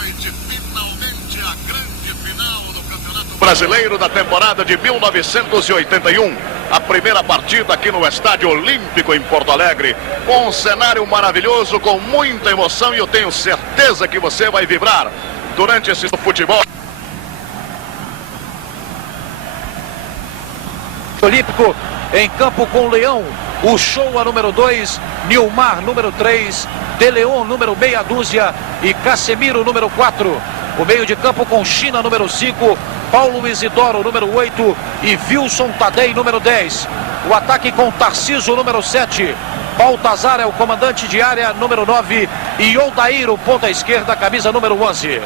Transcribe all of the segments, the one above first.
noite, finalmente a grande final do Campeonato Brasileiro da temporada de 1981. A primeira partida aqui no Estádio Olímpico em Porto Alegre, com um cenário maravilhoso, com muita emoção, e eu tenho certeza que você vai vibrar durante esse futebol. Olímpico em campo com Leão, o Show número 2, Nilmar número 3, De Leon número meia dúzia e Casemiro número 4. O meio de campo com China número 5, Paulo Isidoro número 8 e Wilson Tadei número 10. O ataque com Tarciso número 7, Baltazar é o comandante de área número 9 e Odair o ponta esquerda, camisa número 11.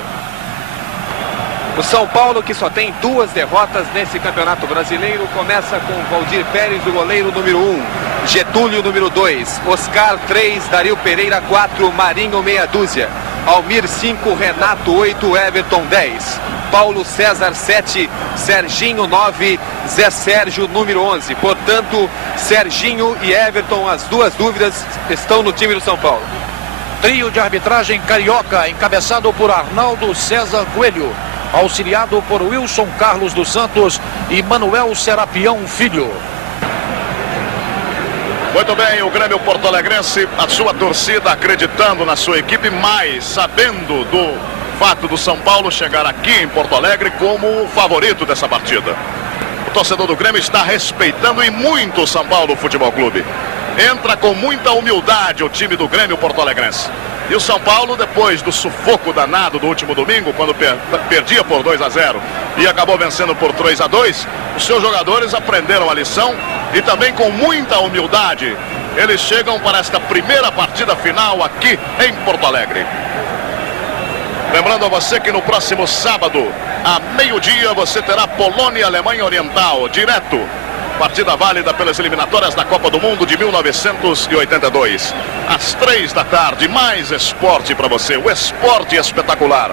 O São Paulo, que só tem 2 derrotas nesse Campeonato Brasileiro, começa com Valdir Pérez, o goleiro número 1, Getúlio número 2, Oscar 3, Dario Pereira 4, Marinho meia dúzia, Almir 5, Renato 8, Everton 10, Paulo César 7, Serginho 9, Zé Sérgio número 11. Portanto, Serginho e Everton, as duas dúvidas, estão no time do São Paulo. Trio de arbitragem carioca, encabeçado por Arnaldo César Coelho, auxiliado por Wilson Carlos dos Santos e Manuel Serapião Filho. Muito bem, o Grêmio Porto Alegrense, a sua torcida acreditando na sua equipe, mas sabendo do fato do São Paulo chegar aqui em Porto Alegre como o favorito dessa partida. O torcedor do Grêmio está respeitando e muito o São Paulo Futebol Clube. Entra com muita humildade o time do Grêmio Porto Alegrense. E o São Paulo, depois do sufoco danado do último domingo, quando perdia por 2-0 e acabou vencendo por 3-2, os seus jogadores aprenderam a lição e também com muita humildade eles chegam para esta primeira partida final aqui em Porto Alegre. Lembrando a você que no próximo sábado, a meio-dia, você terá Polônia e Alemanha Oriental, direto. Partida válida pelas eliminatórias da Copa do Mundo de 1982. Às 3 da tarde, mais esporte para você. O esporte espetacular.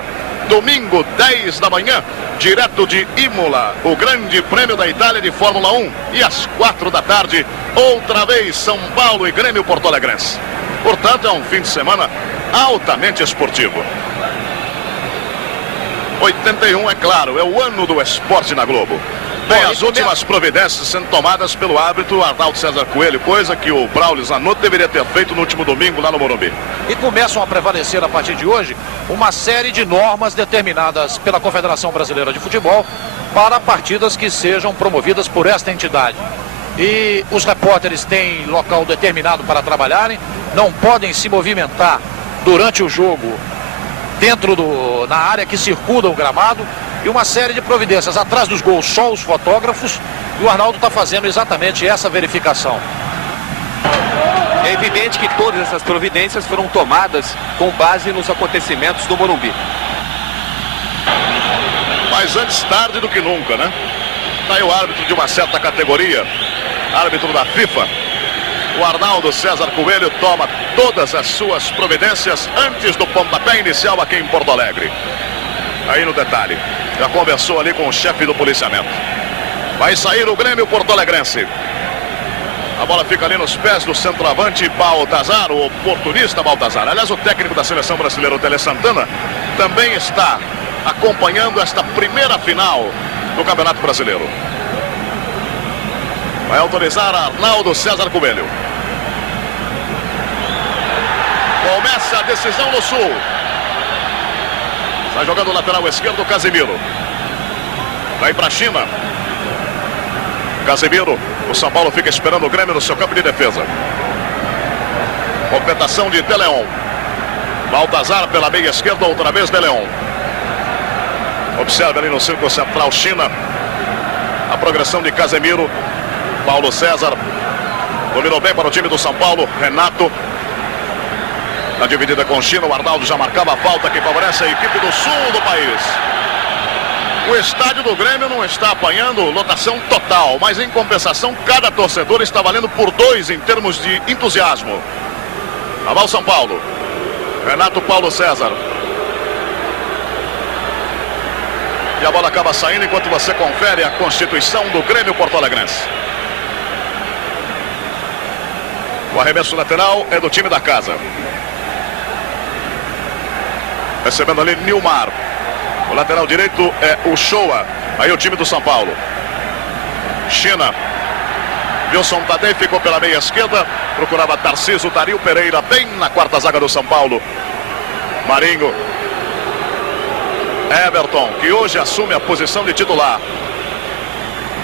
Domingo, 10 da manhã, direto de Imola, o Grande Prêmio da Itália de Fórmula 1. E às 4 da tarde, outra vez, São Paulo e Grêmio Porto Alegrense. Portanto, é um fim de semana altamente esportivo. 81, é claro, é o ano do esporte na Globo. Bem, as últimas providências sendo tomadas pelo árbitro Arnaldo César Coelho, coisa que o Braulio Zanotto deveria ter feito no último domingo lá no Morumbi. E começam a prevalecer a partir de hoje uma série de normas determinadas pela Confederação Brasileira de Futebol para partidas que sejam promovidas por esta entidade. E os repórteres têm local determinado para trabalharem, não podem se movimentar durante o jogo na área que circunda o gramado, e uma série de providências. Atrás dos gols, só os fotógrafos, e o Arnaldo está fazendo exatamente essa verificação. É evidente que todas essas providências foram tomadas com base nos acontecimentos do Morumbi. Mas antes tarde do que nunca, né? Está aí o árbitro de uma certa categoria, árbitro da FIFA. O Arnaldo César Coelho toma todas as suas providências antes do pontapé inicial aqui em Porto Alegre. Aí no detalhe, já conversou ali com o chefe do policiamento. Vai sair o Grêmio Porto Alegrense. A bola fica ali nos pés do centroavante Baltazar, o oportunista Baltazar. Aliás, o técnico da seleção brasileira, o Tele Santana, também está acompanhando esta primeira final do Campeonato Brasileiro. Vai autorizar Arnaldo César Coelho. Começa a decisão no Sul. Está jogando o lateral esquerdo, Casemiro. Vai para a China. Casemiro. O São Paulo fica esperando o Grêmio no seu campo de defesa. Completação de De Leon. Baltazar pela meia esquerda, outra vez De Leon. Observe ali no círculo central, China. A progressão de Casemiro. Paulo César. Dominou bem para o time do São Paulo. Renato. Na dividida com China, o Arnaldo já marcava a falta que favorece a equipe do sul do país. O estádio do Grêmio não está apanhando lotação total, mas em compensação, cada torcedor está valendo por 2 em termos de entusiasmo. Lá vai o São Paulo. Renato, Paulo César. E a bola acaba saindo enquanto você confere a constituição do Grêmio Porto Alegrense. O arremesso lateral é do time da casa. Recebendo ali Nilmar. O lateral direito é o Shoa. Aí o time do São Paulo. China. Wilson Tadei ficou pela meia esquerda. Procurava Tarcísio, Dario Pereira bem na quarta zaga do São Paulo. Marinho. Everton, que hoje assume a posição de titular.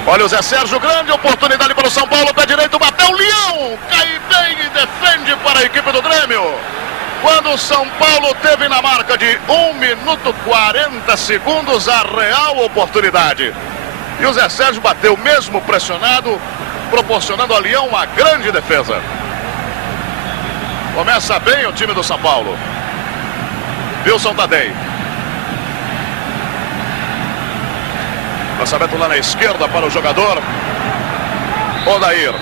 Olha o Zé Sérgio, grande oportunidade para o São Paulo, pé direito, bateu o Leão, cai bem e defende para a equipe do Grêmio. Quando o São Paulo teve na marca de 1 minuto 40 segundos a real oportunidade. E o Zé Sérgio bateu mesmo pressionado, proporcionando ao Leão uma grande defesa. Começa bem o time do São Paulo. Wilson Tadei. Lançamento lá na esquerda para o jogador Odair.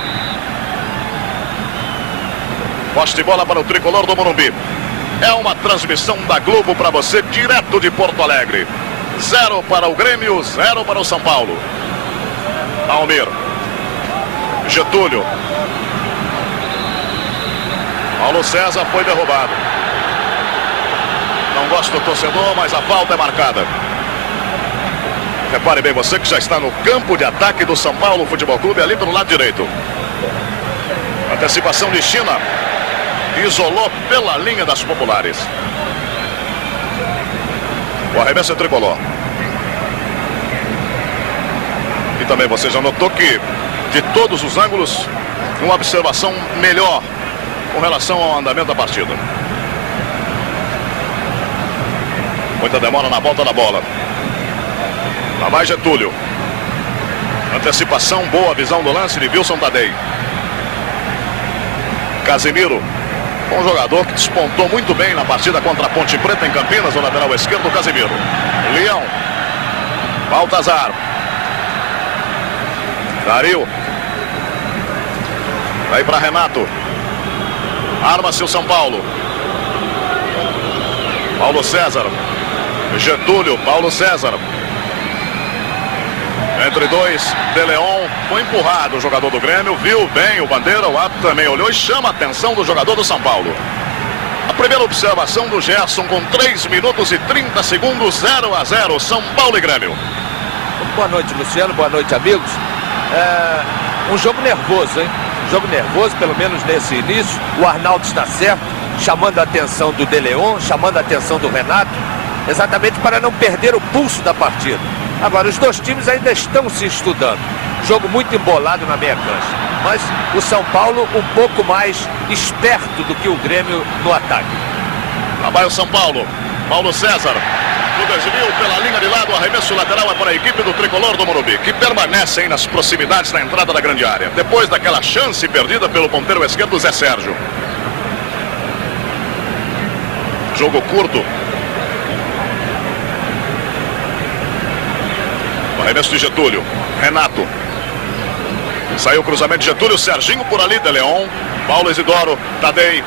Poste de bola para o tricolor do Morumbi. É uma transmissão da Globo para você, direto de Porto Alegre. 0 para o Grêmio, 0 para o São Paulo. Almir. Getúlio. Paulo César foi derrubado. Não gosta do torcedor, mas a falta é marcada. Repare bem você que já está no campo de ataque do São Paulo Futebol Clube, ali pelo lado direito. Antecipação de China. Isolou pela linha das populares. O arremesso é tricolor. E também você já notou que de todos os ângulos, uma observação melhor com relação ao andamento da partida. Muita demora na volta da bola. Lá vai Getúlio. Antecipação, boa visão do lance de Wilson Tadei. Casimiro, um jogador que despontou muito bem na partida contra a Ponte Preta em Campinas, o lateral esquerdo, Casimiro. Leão. Baltazar. Dario. Aí para Renato. Arma-se o São Paulo. Paulo César. Getúlio, Paulo César. Entre dois, De Leon, foi empurrado o jogador do Grêmio, viu bem o Bandeira, o árbitro também olhou e chama a atenção do jogador do São Paulo. A primeira observação do Gerson com 3 minutos e 30 segundos, 0-0, São Paulo e Grêmio. Boa noite, Luciano, boa noite, amigos. Um jogo nervoso, hein? Um jogo nervoso, pelo menos nesse início. O Arnaldo está certo, chamando a atenção do De Leon, chamando a atenção do Renato, exatamente para não perder o pulso da partida. Agora, os dois times ainda estão se estudando. Jogo muito embolado na meia cancha. Mas o São Paulo um pouco mais esperto do que o Grêmio no ataque. Lá vai o São Paulo. Paulo César. No desvio pela linha de lado, o arremesso lateral é para a equipe do tricolor do Morumbi, que permanecem nas proximidades da entrada da grande área. Depois daquela chance perdida pelo ponteiro esquerdo, Zé Sérgio. Jogo curto. Arremesso de Getúlio. Renato. Saiu o cruzamento de Getúlio. Serginho por ali. De Leon. Paulo Isidoro. Tadei.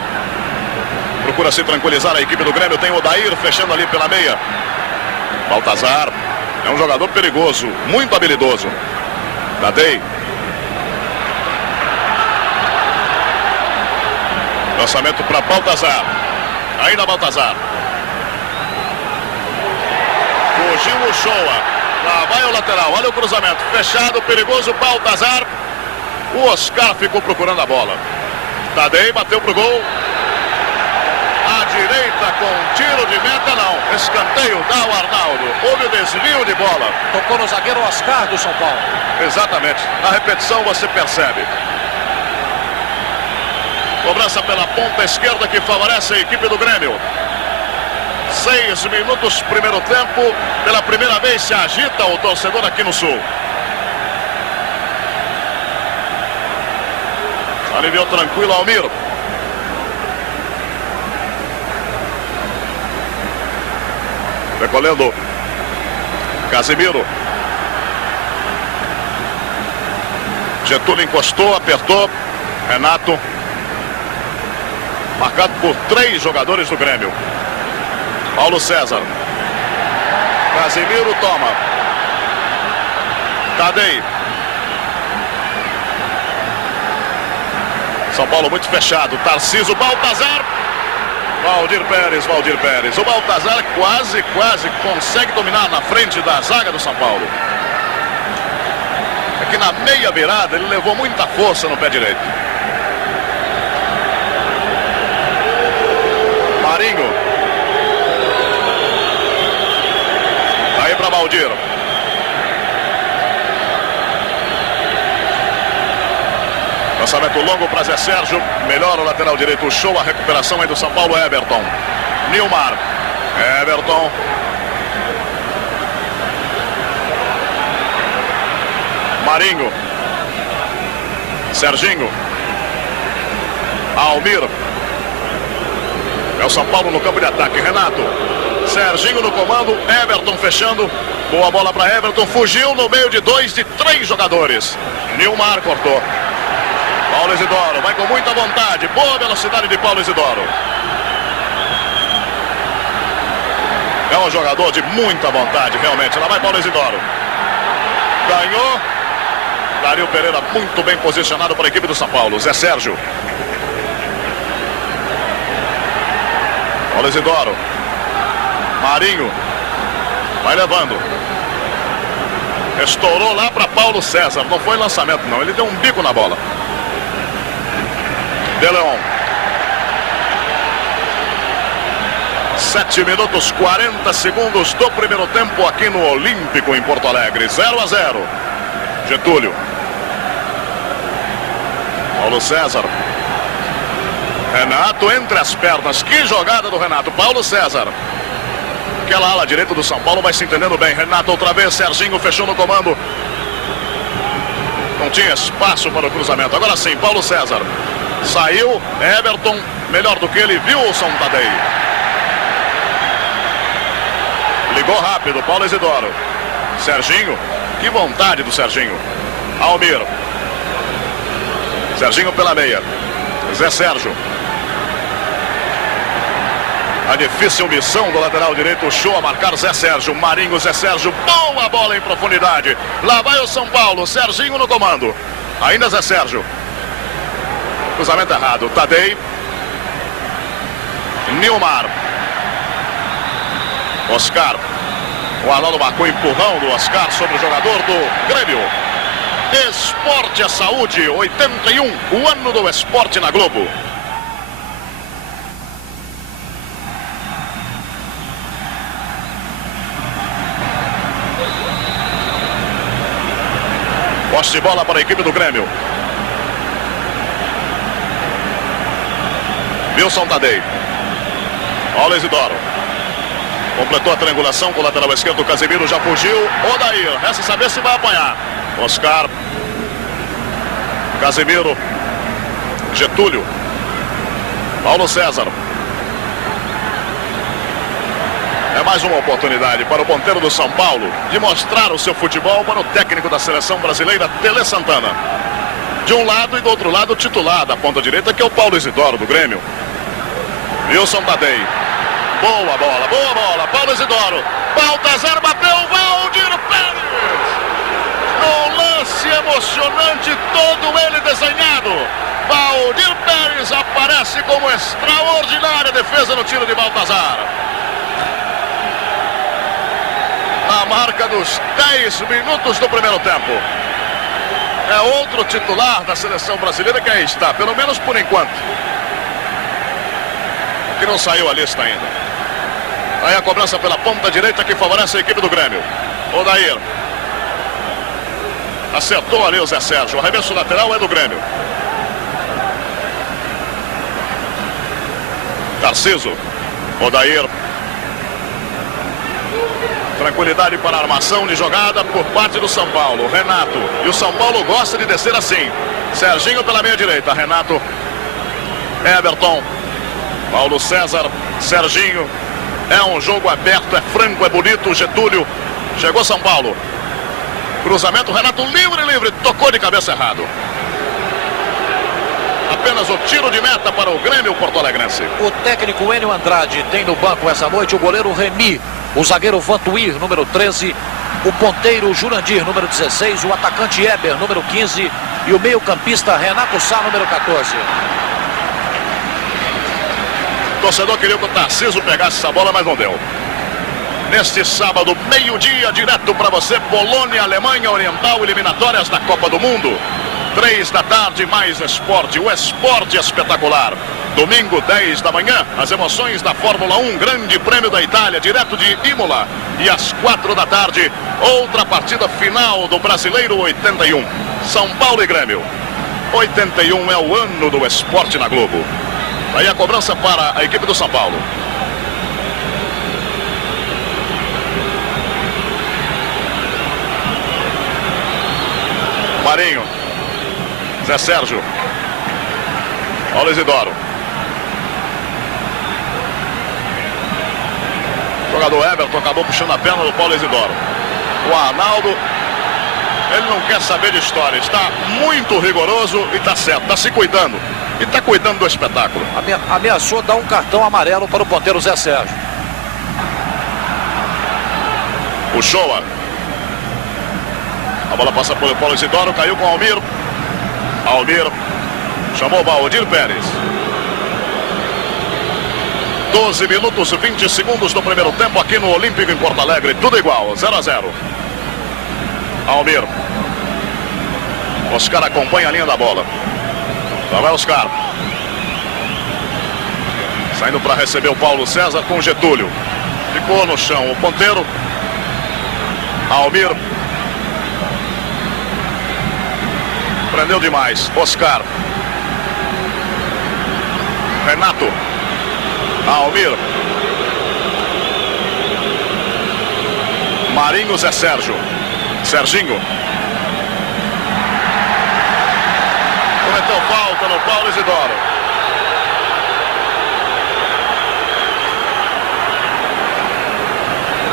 Procura se tranquilizar a equipe do Grêmio. Tem o Odair fechando ali pela meia. Baltazar. É um jogador perigoso. Muito habilidoso. Tadei. Lançamento para Baltazar. Ainda Baltazar. Fugiu o Shoa. Lá vai o lateral, olha o cruzamento, fechado, perigoso, Baltazar. O Oscar ficou procurando a bola. Tadei bateu pro gol. À direita com tiro de meta, não. Escanteio, dá o Arnaldo. Houve o desvio de bola. Tocou no zagueiro Oscar do São Paulo. Exatamente, na repetição você percebe. Cobrança pela ponta esquerda que favorece a equipe do Grêmio. 6 minutos, primeiro tempo. Pela primeira vez se agita o torcedor aqui no Sul. Aliviou tranquilo Almir. Recolhendo Casimiro. Getúlio encostou, apertou. Renato. Marcado por 3 jogadores do Grêmio. Paulo César. Casimiro toma. Tadei. São Paulo muito fechado. Tarcísio, Baltazar. Valdir Pérez. O Baltazar quase consegue dominar na frente da zaga do São Paulo. É que na meia virada ele levou muita força no pé direito. Marinho. Aí para Valdir. Lançamento longo para Zé Sérgio. Melhora o lateral direito. Show a recuperação aí do São Paulo. Everton. Nilmar. Everton. Marinho. Serginho. Almir. É o São Paulo no campo de ataque. Renato. Serginho no comando. Everton fechando. Boa bola para Everton. Fugiu no meio de 2 de 3 jogadores. Nilmar cortou. Paulo Isidoro vai com muita vontade. Boa velocidade de Paulo Isidoro. É um jogador de muita vontade, realmente. Lá vai Paulo Isidoro. Ganhou. Dario Pereira muito bem posicionado para a equipe do São Paulo. Zé Sérgio. Paulo Isidoro. Marinho. Vai levando. Estourou lá para Paulo César. Não foi lançamento, não. Ele deu um bico na bola. De Leon. 7 minutos 40 segundos do primeiro tempo aqui no Olímpico em Porto Alegre. 0-0. Getúlio. Paulo César. Renato entre as pernas. Que jogada do Renato. Paulo César. Aquela ala direita do São Paulo vai se entendendo bem. Renato outra vez. Serginho fechou no comando. Não tinha espaço para o cruzamento. Agora sim, Paulo César. Saiu, Everton, melhor do que ele, Wilson Tadei. Ligou rápido, Paulo Isidoro. Serginho, que vontade do Serginho. Almir. Serginho pela meia. Zé Sérgio. A difícil missão do lateral direito, show a marcar Zé Sérgio. Marinho, Zé Sérgio, boa bola em profundidade. Lá vai o São Paulo, Serginho no comando. Ainda Zé Sérgio. Cruzamento errado, Tadei. Nilmar. Oscar. O Arnaldo marcou empurrão do Oscar sobre o jogador do Grêmio. Esporte é saúde, 81, o ano do esporte na Globo. Posse de bola para a equipe do Grêmio. Wilson Tadei. Paulo Isidoro. Completou a triangulação com o lateral esquerdo. Casemiro já fugiu. Odair. Resta saber se vai apanhar. Oscar. Casemiro. Getúlio. Paulo César. É mais uma oportunidade para o ponteiro do São Paulo de mostrar o seu futebol para o técnico da seleção brasileira, Tele Santana. De um lado e do outro lado o titular da ponta direita, que é o Paulo Isidoro do Grêmio. Wilson Tadei. Boa bola. Paulo Isidoro. Baltazar bateu. Valdir Pérez. No lance emocionante, todo ele desenhado. Valdir Pérez aparece como extraordinária defesa no tiro de Baltazar. Na marca dos 10 minutos do primeiro tempo. É outro titular da seleção brasileira que aí está, pelo menos por enquanto. Que não saiu a lista ainda. Aí a cobrança pela ponta direita que favorece a equipe do Grêmio. Odair. Acertou ali o Zé Sérgio. O arremesso lateral é do Grêmio. Tarciso. Odair. Tranquilidade para a armação de jogada por parte do São Paulo. Renato. E o São Paulo gosta de descer assim. Serginho pela meia direita. Renato. Everton. Paulo César, Serginho. É um jogo aberto, é franco, é bonito. Getúlio. Chegou São Paulo. Cruzamento, Renato livre. Tocou de cabeça errado. Apenas o tiro de meta para o Grêmio porto-alegrense. O técnico Enio Andrade tem no banco essa noite o goleiro Remy, o zagueiro Vantuir, número 13, o ponteiro Jurandir, número 16, o atacante Eber, número 15 e o meio-campista Renato Sá, número 14. O torcedor queria que o Tarcísio pegasse essa bola, mas não deu. Neste sábado, meio-dia, direto para você, Polônia, Alemanha Oriental, eliminatórias da Copa do Mundo. 3 da tarde, mais esporte, o esporte espetacular. Domingo, 10 da manhã, as emoções da Fórmula 1, Grande Prêmio da Itália, direto de Imola. E às 4 da tarde, outra partida final do Brasileiro 81. São Paulo e Grêmio. 81 é o ano do esporte na Globo. Aí a cobrança para a equipe do São Paulo. Marinho. Zé Sérgio. Paulo Isidoro. O jogador Everton acabou puxando a perna do Paulo Isidoro. O Arnaldo, ele não quer saber de história. Está muito rigoroso e está certo. Está se cuidando. E está cuidando do espetáculo. Ameaçou dar um cartão amarelo para o ponteiro Zé Sérgio. O Shoa. A bola passa pelo Paulo Isidoro, caiu com Almir. Almir chamou Valdir Pérez. 12 minutos e 20 segundos do primeiro tempo aqui no Olímpico em Porto Alegre. Tudo igual, 0-0. Almir. Oscar acompanha a linha da bola. Lá vai Oscar. Saindo para receber o Paulo César com o Getúlio. Ficou no chão o ponteiro. Almir. Prendeu demais. Oscar. Renato. Almir. Marinho, Zé Sérgio. Serginho. Cometeu falta no Paulo Isidoro.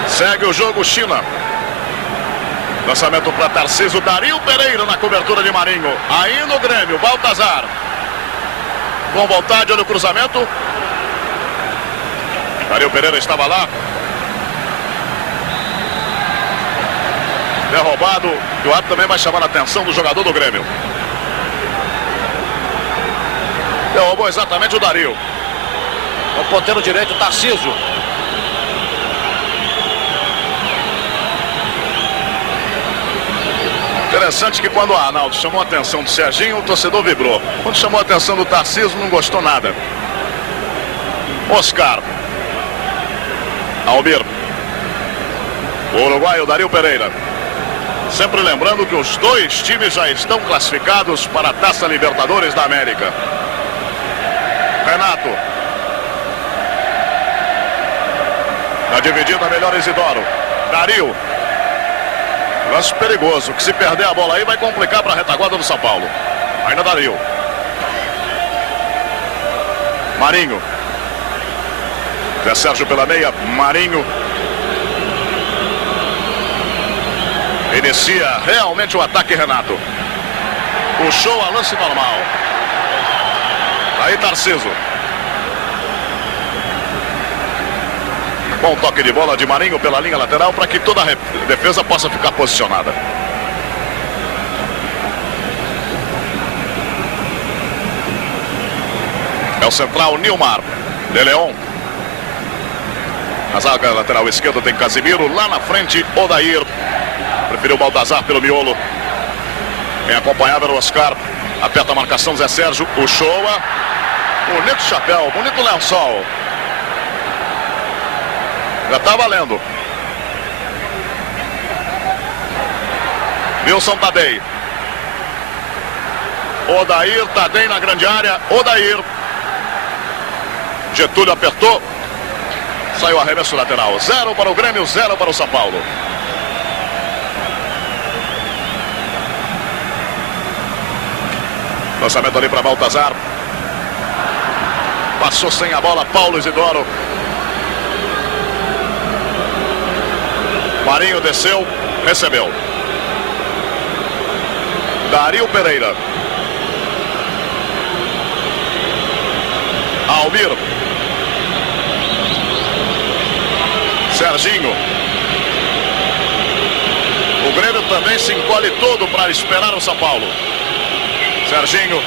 Segue o jogo, China. Lançamento para Tarcísio. Dario Pereira na cobertura de Marinho. Ainda o Grêmio, Baltazar. Com vontade, olha o cruzamento. Dario Pereira estava lá. Derrubado. E o árbitro também vai chamar a atenção do jogador do Grêmio. Derrubou exatamente o Dario. O ponteiro direito, Tarcísio. Interessante que quando o Arnaldo chamou a atenção do Serginho, o torcedor vibrou. Quando chamou a atenção do Tarcísio, não gostou nada. Oscar. Almir. O uruguaio Dario Pereira. Sempre lembrando que os dois times já estão classificados para a Taça Libertadores da América. Renato. Na dividida, melhor Isidoro. Dario. Lance perigoso, que se perder a bola aí vai complicar para a retaguarda do São Paulo. Ainda Dario. Marinho. Zé Sérgio pela meia, Marinho. Inicia realmente o ataque, Renato. Puxou a lance normal. Aí Tarcísio. Bom toque de bola de Marinho pela linha lateral para que toda a defesa possa ficar posicionada. É o central Nilmar. De Leon. Na zaga lateral esquerda tem Casimiro. Lá na frente, Odair. Preferiu Baltazar pelo miolo. Quem acompanhava era o Oscar. Aperta a marcação Zé Sérgio. O Shoa. Bonito chapéu, bonito lençol. Já tá valendo. Wilson Tadei. Odair, Tadei na grande área. Odair. Getúlio apertou. Saiu arremesso lateral. 0 para o Grêmio, 0 para o São Paulo. Lançamento ali para Baltazar. Passou sem a bola Paulo Isidoro. Marinho desceu, recebeu. Dario Pereira. Almir. Serginho. O Grêmio também se encolhe todo para esperar o São Paulo. Serginho.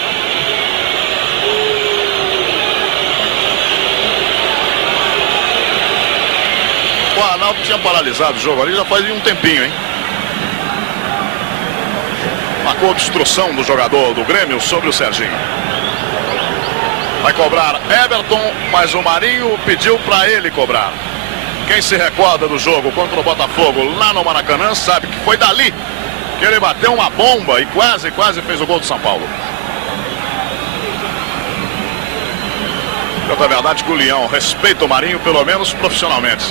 Arnaldo tinha paralisado o jogo ali já faz um tempinho, hein? Marcou obstrução do jogador do Grêmio sobre o Serginho. Vai cobrar Everton, mas o Marinho pediu para ele cobrar. Quem se recorda do jogo contra o Botafogo lá no Maracanã sabe que foi dali que ele bateu uma bomba e quase fez o gol do São Paulo. É verdade que o Leão respeita o Marinho, pelo menos profissionalmente.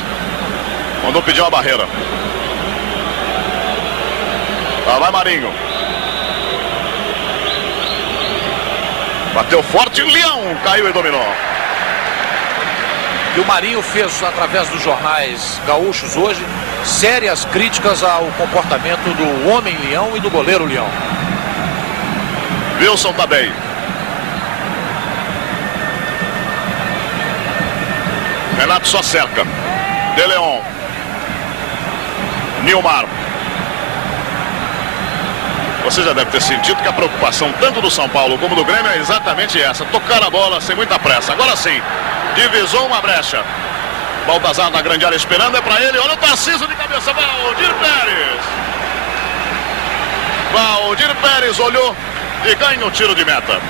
Mandou pedir uma barreira. Lá vai Marinho. Bateu forte, o Leão caiu e dominou. E o Marinho fez, através dos jornais gaúchos hoje, sérias críticas ao comportamento do homem-leão e do goleiro-leão. Wilson tá bem. Renato só cerca. De Leon. Nilmar. Você já deve ter sentido que a preocupação tanto do São Paulo como do Grêmio é exatamente essa. Tocar a bola sem muita pressa. Agora sim. Divisou uma brecha. Baltazar na grande área esperando. É pra ele. Olha o Tarcísio de cabeça. Valdir Pérez. Valdir Pérez olhou e ganha o tiro de meta.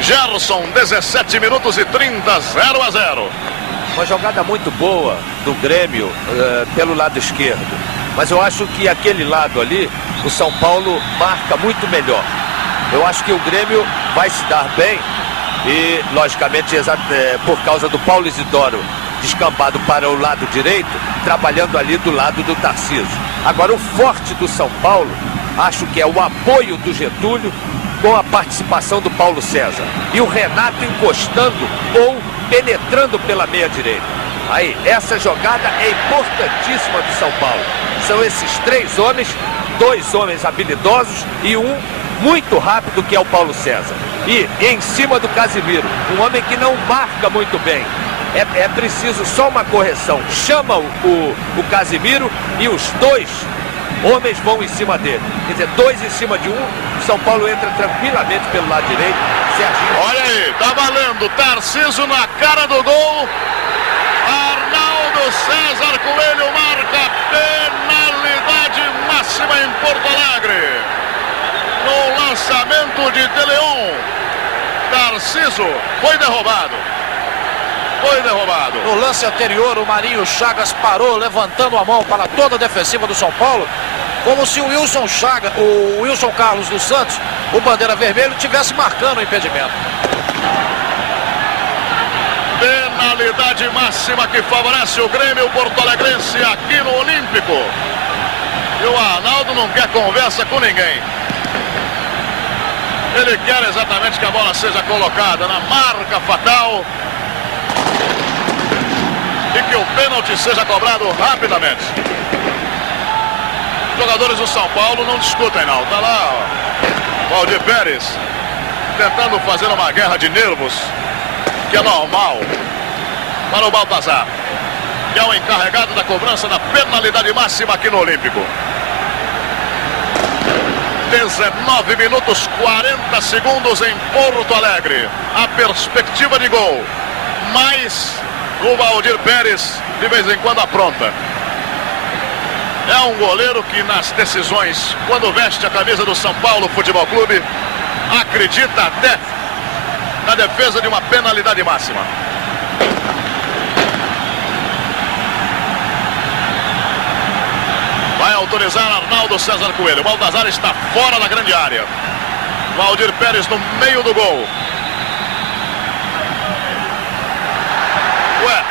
Gerson, 17 minutos e 30. 0-0. Uma jogada muito boa do Grêmio pelo lado esquerdo. Mas eu acho que aquele lado ali, o São Paulo marca muito melhor. Eu acho que o Grêmio vai se dar bem e, logicamente, por causa do Paulo Isidoro descampado para o lado direito, trabalhando ali do lado do Tarcísio. Agora, o forte do São Paulo, acho que é o apoio do Getúlio com a participação do Paulo César. E o Renato encostando ou penetrando pela meia direita. Aí, essa jogada é importantíssima do São Paulo. São esses três homens, dois homens habilidosos e um muito rápido, que é o Paulo César. E em cima do Casimiro, um homem que não marca muito bem. É preciso só uma correção. Chama o Casimiro e os dois homens vão em cima dele. Quer dizer, dois em cima de um. São Paulo entra tranquilamente pelo lado direito. Serginho. Olha aí, tá valendo. Tarcísio na cara do gol. Arnaldo César Coelho marca penalidade máxima em Porto Alegre. No lançamento de De Leon, Tarcísio foi derrubado. Foi derrubado. No lance anterior, o Marinho Chagas parou, levantando a mão para toda a defensiva do São Paulo, como se o Wilson Carlos dos Santos, o bandeira vermelho, estivesse marcando o impedimento. Penalidade máxima que favorece o Grêmio porto-alegrense aqui no Olímpico. E o Arnaldo não quer conversa com ninguém. Ele quer exatamente que a bola seja colocada na marca fatal e que o pênalti seja cobrado rapidamente. Os jogadores do São Paulo não discutem não. Tá lá, ó, Valdir Pérez tentando fazer uma guerra de nervos, que é normal, para o Baltazar, que é o encarregado da cobrança da penalidade máxima aqui no Olímpico. 19 minutos 40 segundos em Porto Alegre. A perspectiva de gol, mas o Valdir Pérez de vez em quando apronta. É um goleiro que nas decisões, quando veste a camisa do São Paulo Futebol Clube, acredita até na defesa de uma penalidade máxima. Vai autorizar Arnaldo César Coelho. Baltazar está fora da grande área. Valdir Pérez no meio do gol. Ué,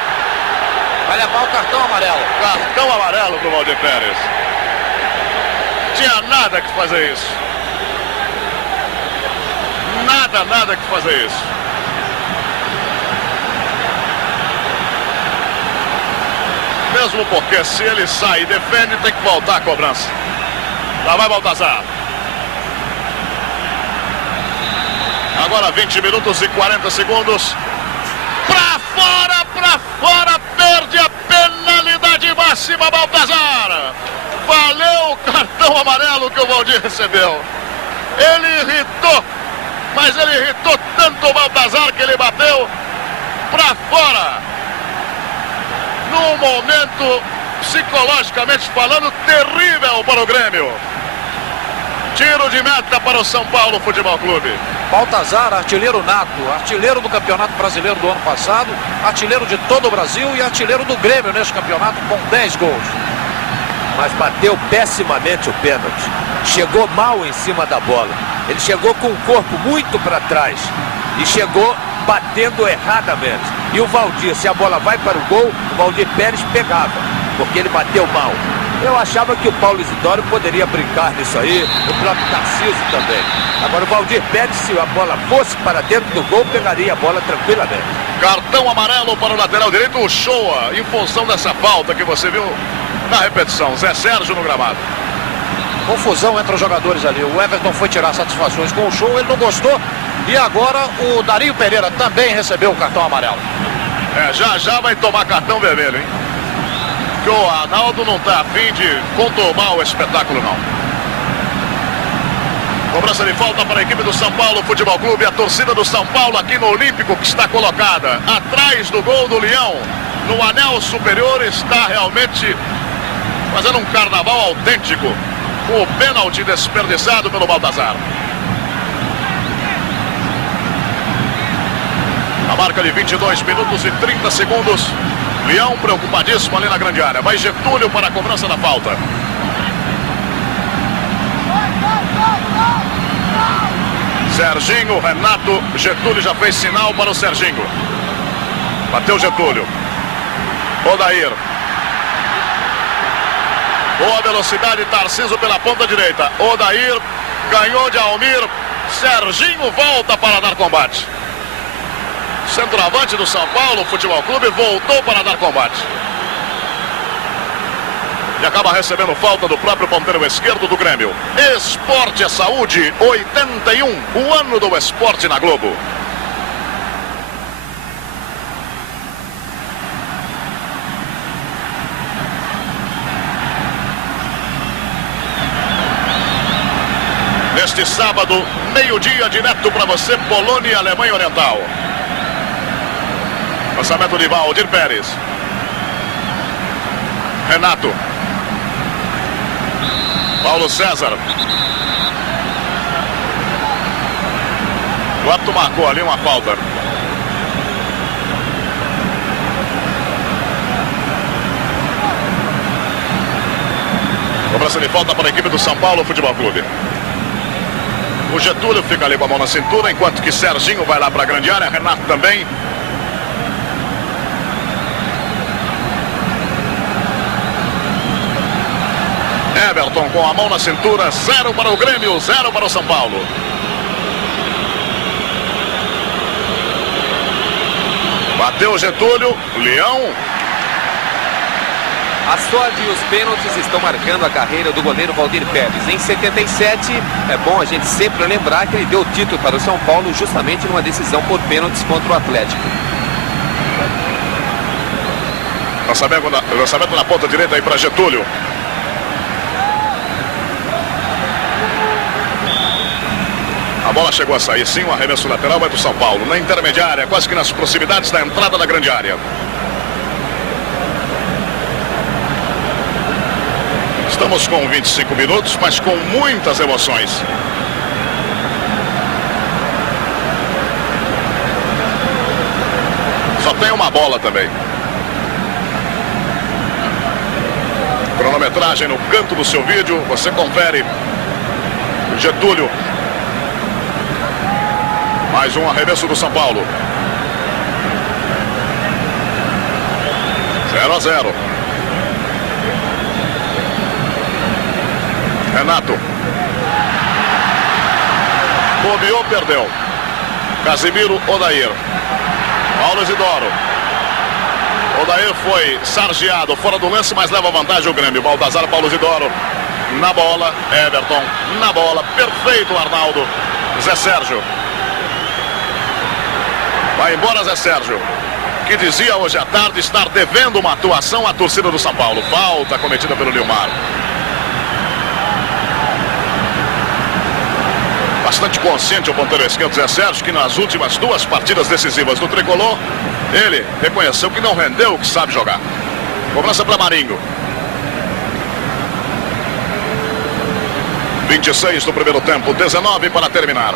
Vai levar o cartão amarelo. cartão amarelo para o Valdir Pérez. Tinha nada que fazer isso. Nada que fazer isso. Mesmo porque se ele sai e defende, tem que voltar a cobrança. Lá vai Baltazar. Agora 20 minutos e 40 segundos. Pra fora, perde a penalidade máxima, Baltazar. Valeu o cartão amarelo que o Valdir recebeu. Ele irritou, mas ele irritou tanto o Baltazar que ele bateu pra fora. Num momento psicologicamente falando, terrível para o Grêmio. Tiro de meta para o São Paulo Futebol Clube. Baltazar, artilheiro nato, artilheiro do Campeonato Brasileiro do ano passado, artilheiro de todo o Brasil e artilheiro do Grêmio neste campeonato com 10 gols. Mas bateu pessimamente o pênalti. Chegou mal em cima da bola. Ele chegou com o corpo muito para trás e chegou batendo erradamente. E o Valdir, se a bola vai para o gol, o Valdir Pérez pegava, porque ele bateu mal. Eu achava que o Paulo Isidoro poderia brincar nisso aí, o próprio Tarcísio também. Agora o Valdir Pérez, se a bola fosse para dentro do gol, pegaria a bola tranquilamente. Cartão amarelo para o lateral direito, o Shoa, em função dessa falta que você viu na repetição. Zé Sérgio no gramado. Confusão entre os jogadores ali. O Everton foi tirar satisfações com o Show, ele não gostou. E agora o Dario Pereira também recebeu o cartão amarelo. Já vai tomar cartão vermelho, hein? Que o Arnaldo não está a fim de contornar o espetáculo, não. Cobrança de falta para a equipe do São Paulo Futebol Clube. A torcida do São Paulo aqui no Olímpico, que está colocada atrás do gol do Leão, no anel superior, está realmente fazendo um carnaval autêntico. O pênalti desperdiçado pelo Baltazar. A marca de 22 minutos e 30 segundos. Leão preocupadíssimo ali na grande área. Vai Getúlio para a cobrança da falta. Serginho, Renato, Getúlio já fez sinal para o Serginho. Bateu Getúlio. Odair. Boa velocidade, Tarcísio pela ponta direita. Odair ganhou de Almir. Serginho volta para dar combate. Centroavante do São Paulo Futebol Clube voltou para dar combate. E acaba recebendo falta do próprio ponteiro esquerdo do Grêmio. Esporte é Saúde, 81, o ano do esporte na Globo. Neste sábado, meio-dia, direto para você, Polônia e Alemanha Oriental. Lançamento de Valdir Pérez. Renato. Paulo César. O árbitro marcou ali uma falta. Cobrança de falta para a equipe do São Paulo Futebol Clube. O Getúlio fica ali com a mão na cintura, enquanto que Serginho vai lá para a grande área, Renato também. Everton com a mão na cintura, 0 para o Grêmio, 0 para o São Paulo. Bateu Getúlio, Leão. A sorte e os pênaltis estão marcando a carreira do goleiro Valdir Pérez. Em 77, é bom a gente sempre lembrar que ele deu o título para o São Paulo justamente numa decisão por pênaltis contra o Atlético. Lançamento na ponta direita aí para Getúlio. A bola chegou a sair sim, o arremesso lateral vai do São Paulo. Na intermediária, quase que nas proximidades da entrada da grande área. Estamos com 25 minutos, mas com muitas emoções. Só tem uma bola também. Cronometragem no canto do seu vídeo, você confere. Getúlio. Mais um arremesso do São Paulo. 0-0. Renato. Bobeou, perdeu. Casimiro, Odair. Paulo Isidoro. Odair foi sargiado fora do lance, mas leva vantagem o Grêmio. Baltazar, Paulo Isidoro. Na bola, Everton. Na bola, perfeito Arnaldo. Zé Sérgio. Vai embora Zé Sérgio, que dizia hoje à tarde estar devendo uma atuação à torcida do São Paulo. Falta cometida pelo Nilmar. Bastante consciente o ponteiro esquerdo Zé Sérgio, que nas últimas 2 partidas decisivas do Tricolor, ele reconheceu que não rendeu o que sabe jogar. Cobrança para Marinho. 26 do primeiro tempo, 19 para terminar.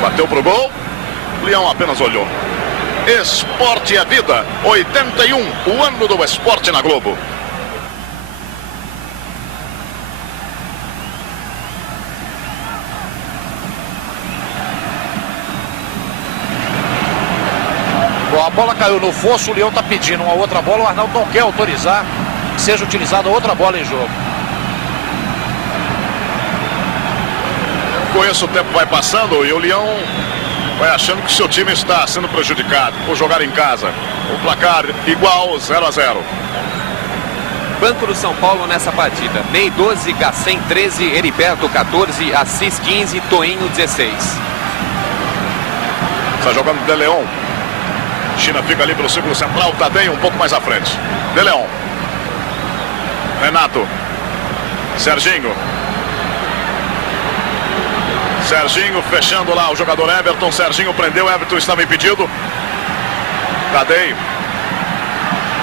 Bateu pro gol. Leão apenas olhou. Esporte é vida. 81, o ano do esporte na Globo. Bom, a bola caiu no fosso, o Leão está pedindo uma outra bola, o Arnaldo não quer autorizar que seja utilizada outra bola em jogo. Com isso o tempo vai passando e o Leão vai achando que o seu time está sendo prejudicado por jogar em casa. O placar igual, 0-0. Banco do São Paulo nessa partida: Ney 12, Gacém 13, Heriberto 14, Assis 15, Toinho 16. Está jogando De Leon. China fica ali pelo círculo central, Tadei um pouco mais à frente. De Leon. Renato. Serginho. Serginho fechando lá o jogador Everton. Serginho prendeu, Everton estava impedido. Tadei.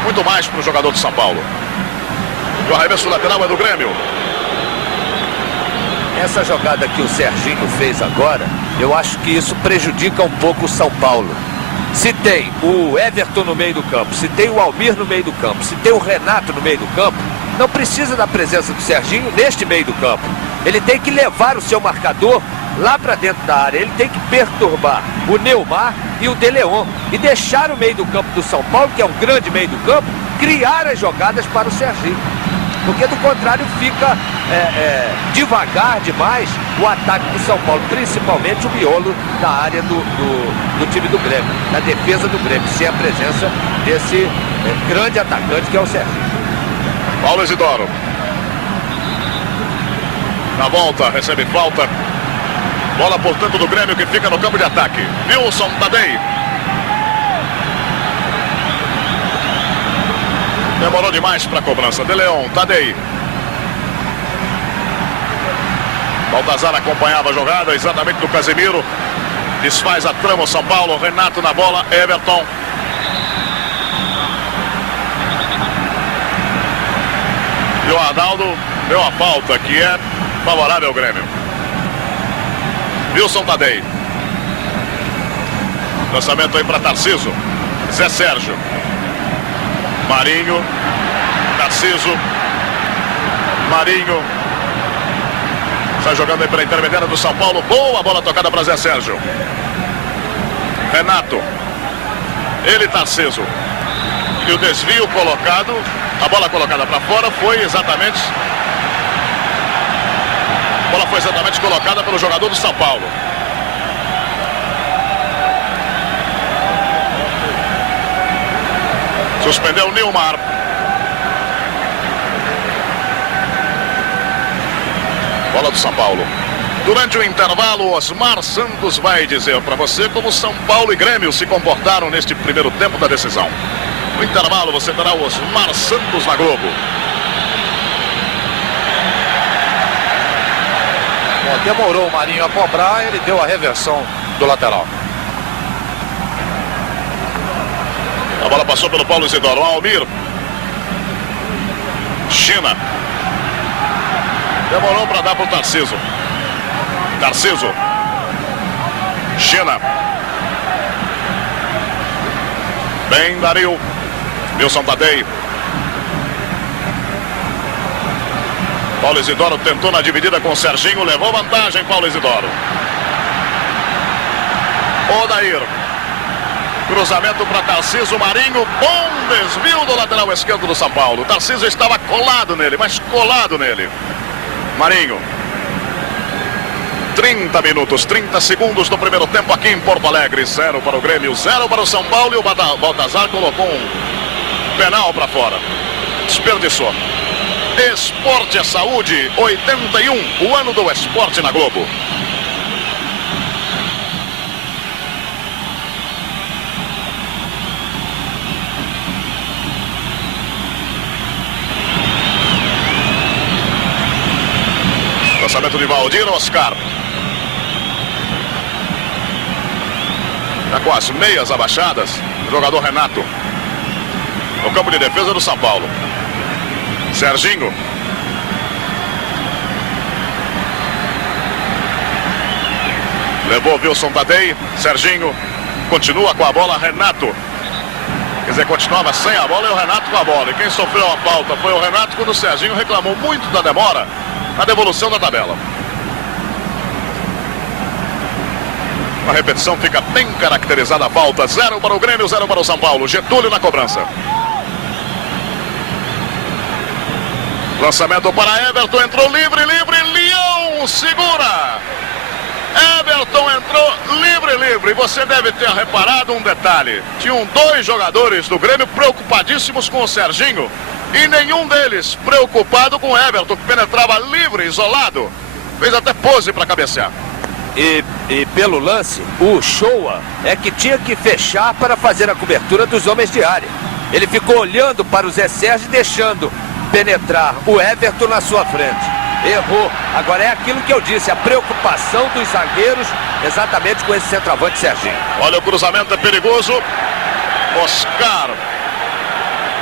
Muito mais para o jogador de São Paulo. E o arremesso lateral é do Grêmio. Essa jogada que o Serginho fez agora, eu acho que isso prejudica um pouco o São Paulo. Se tem o Everton no meio do campo, se tem o Almir no meio do campo, se tem o Renato no meio do campo, não precisa da presença do Serginho neste meio do campo. Ele tem que levar o seu marcador lá para dentro da área. Ele tem que perturbar o Neymar e o De Leon e deixar o meio do campo do São Paulo, que é um grande meio do campo, criar as jogadas para o Serginho. Porque do contrário fica devagar demais o ataque do São Paulo, principalmente o miolo da área do time do Grêmio, da defesa do Grêmio, sem a presença desse grande atacante que é o Serginho. Paulo Isidoro. Na volta, recebe falta. Bola, portanto, do Grêmio que fica no campo de ataque. Wilson Tadei. Demorou demais para a cobrança. De Leon, Tadei. Baltazar acompanhava a jogada exatamente do Casemiro. Desfaz a trama o São Paulo. Renato na bola. Everton. E o Arnaldo deu a falta que é favorável ao Grêmio. Wilson Tadei. Lançamento aí para Tarciso. Zé Sérgio. Marinho. Tarciso. Marinho. Está jogando aí pela intermediária do São Paulo. Boa bola tocada para Zé Sérgio. Renato. Ele, Tarciso. E o desvio colocado. A bola colocada para fora foi exatamente... A bola foi exatamente colocada pelo jogador do São Paulo. Suspendeu o Neymar. Bola do São Paulo. Durante o intervalo, Osmar Santos vai dizer para você como São Paulo e Grêmio se comportaram neste primeiro tempo da decisão. No intervalo você terá o Osmar Santos na Globo. Bom, demorou o Marinho a cobrar, ele deu a reversão do lateral. A bola passou pelo Paulo Isidoro. Almir. China. Demorou para dar para o Tarciso. Tarciso. China. Bem, Dario. Wilson Tadei. Paulo Isidoro tentou na dividida com o Serginho. Levou vantagem, Paulo Isidoro. Odair. Cruzamento para Tarciso. Marinho. Bom desvio do lateral esquerdo do São Paulo. O Tarciso estava colado nele, mas colado nele. Marinho. 30 minutos, 30 segundos do primeiro tempo aqui em Porto Alegre. 0 para o Grêmio, 0 para o São Paulo. E o Baltazar colocou um penal para fora. Desperdiçou. Esporte é saúde. 81, o ano do esporte na Globo. Lançamento de Valdir. Oscar. Já com as meias abaixadas, o jogador Renato. No campo de defesa do São Paulo. Serginho. Levou Wilson Tadei. Serginho continua com a bola. Renato. Quer dizer, continuava sem a bola e o Renato com a bola. E quem sofreu a falta foi o Renato, quando o Serginho reclamou muito da demora na devolução da tabela. A repetição fica bem caracterizada a falta. 0 para o Grêmio, 0 para o São Paulo. Getúlio na cobrança. Lançamento para Everton, entrou livre, Leão segura. Everton entrou livre. Você deve ter reparado um detalhe. Tinham 2 jogadores do Grêmio preocupadíssimos com o Serginho. E nenhum deles preocupado com o Everton, que penetrava livre, isolado. Fez até pose para cabecear. E pelo lance, o Shoa é que tinha que fechar para fazer a cobertura dos homens de área. Ele ficou olhando para o Zé Sérgio, deixando penetrar o Everton na sua frente. Errou. Agora é aquilo que eu disse, a preocupação dos zagueiros exatamente com esse centroavante Serginho. Olha, o cruzamento é perigoso. Oscar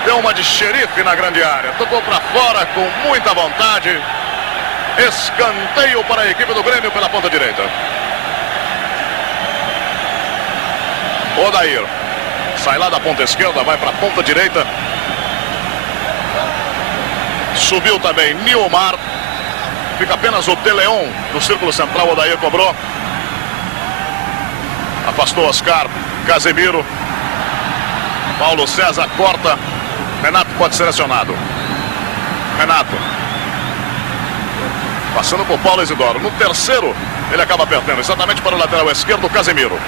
deu uma de xerife na grande área. Tocou para fora com muita vontade. Escanteio para a equipe do Grêmio pela ponta direita. Odair sai lá da ponta esquerda, vai para a ponta direita. Subiu também Nilmar. Fica apenas o De Leon no círculo central. Odair cobrou. Afastou Oscar. Casemiro. Paulo César corta. Renato pode ser acionado. Renato. Passando por Paulo Isidoro. No terceiro, ele acaba perdendo. Exatamente para o lateral esquerdo, Casemiro.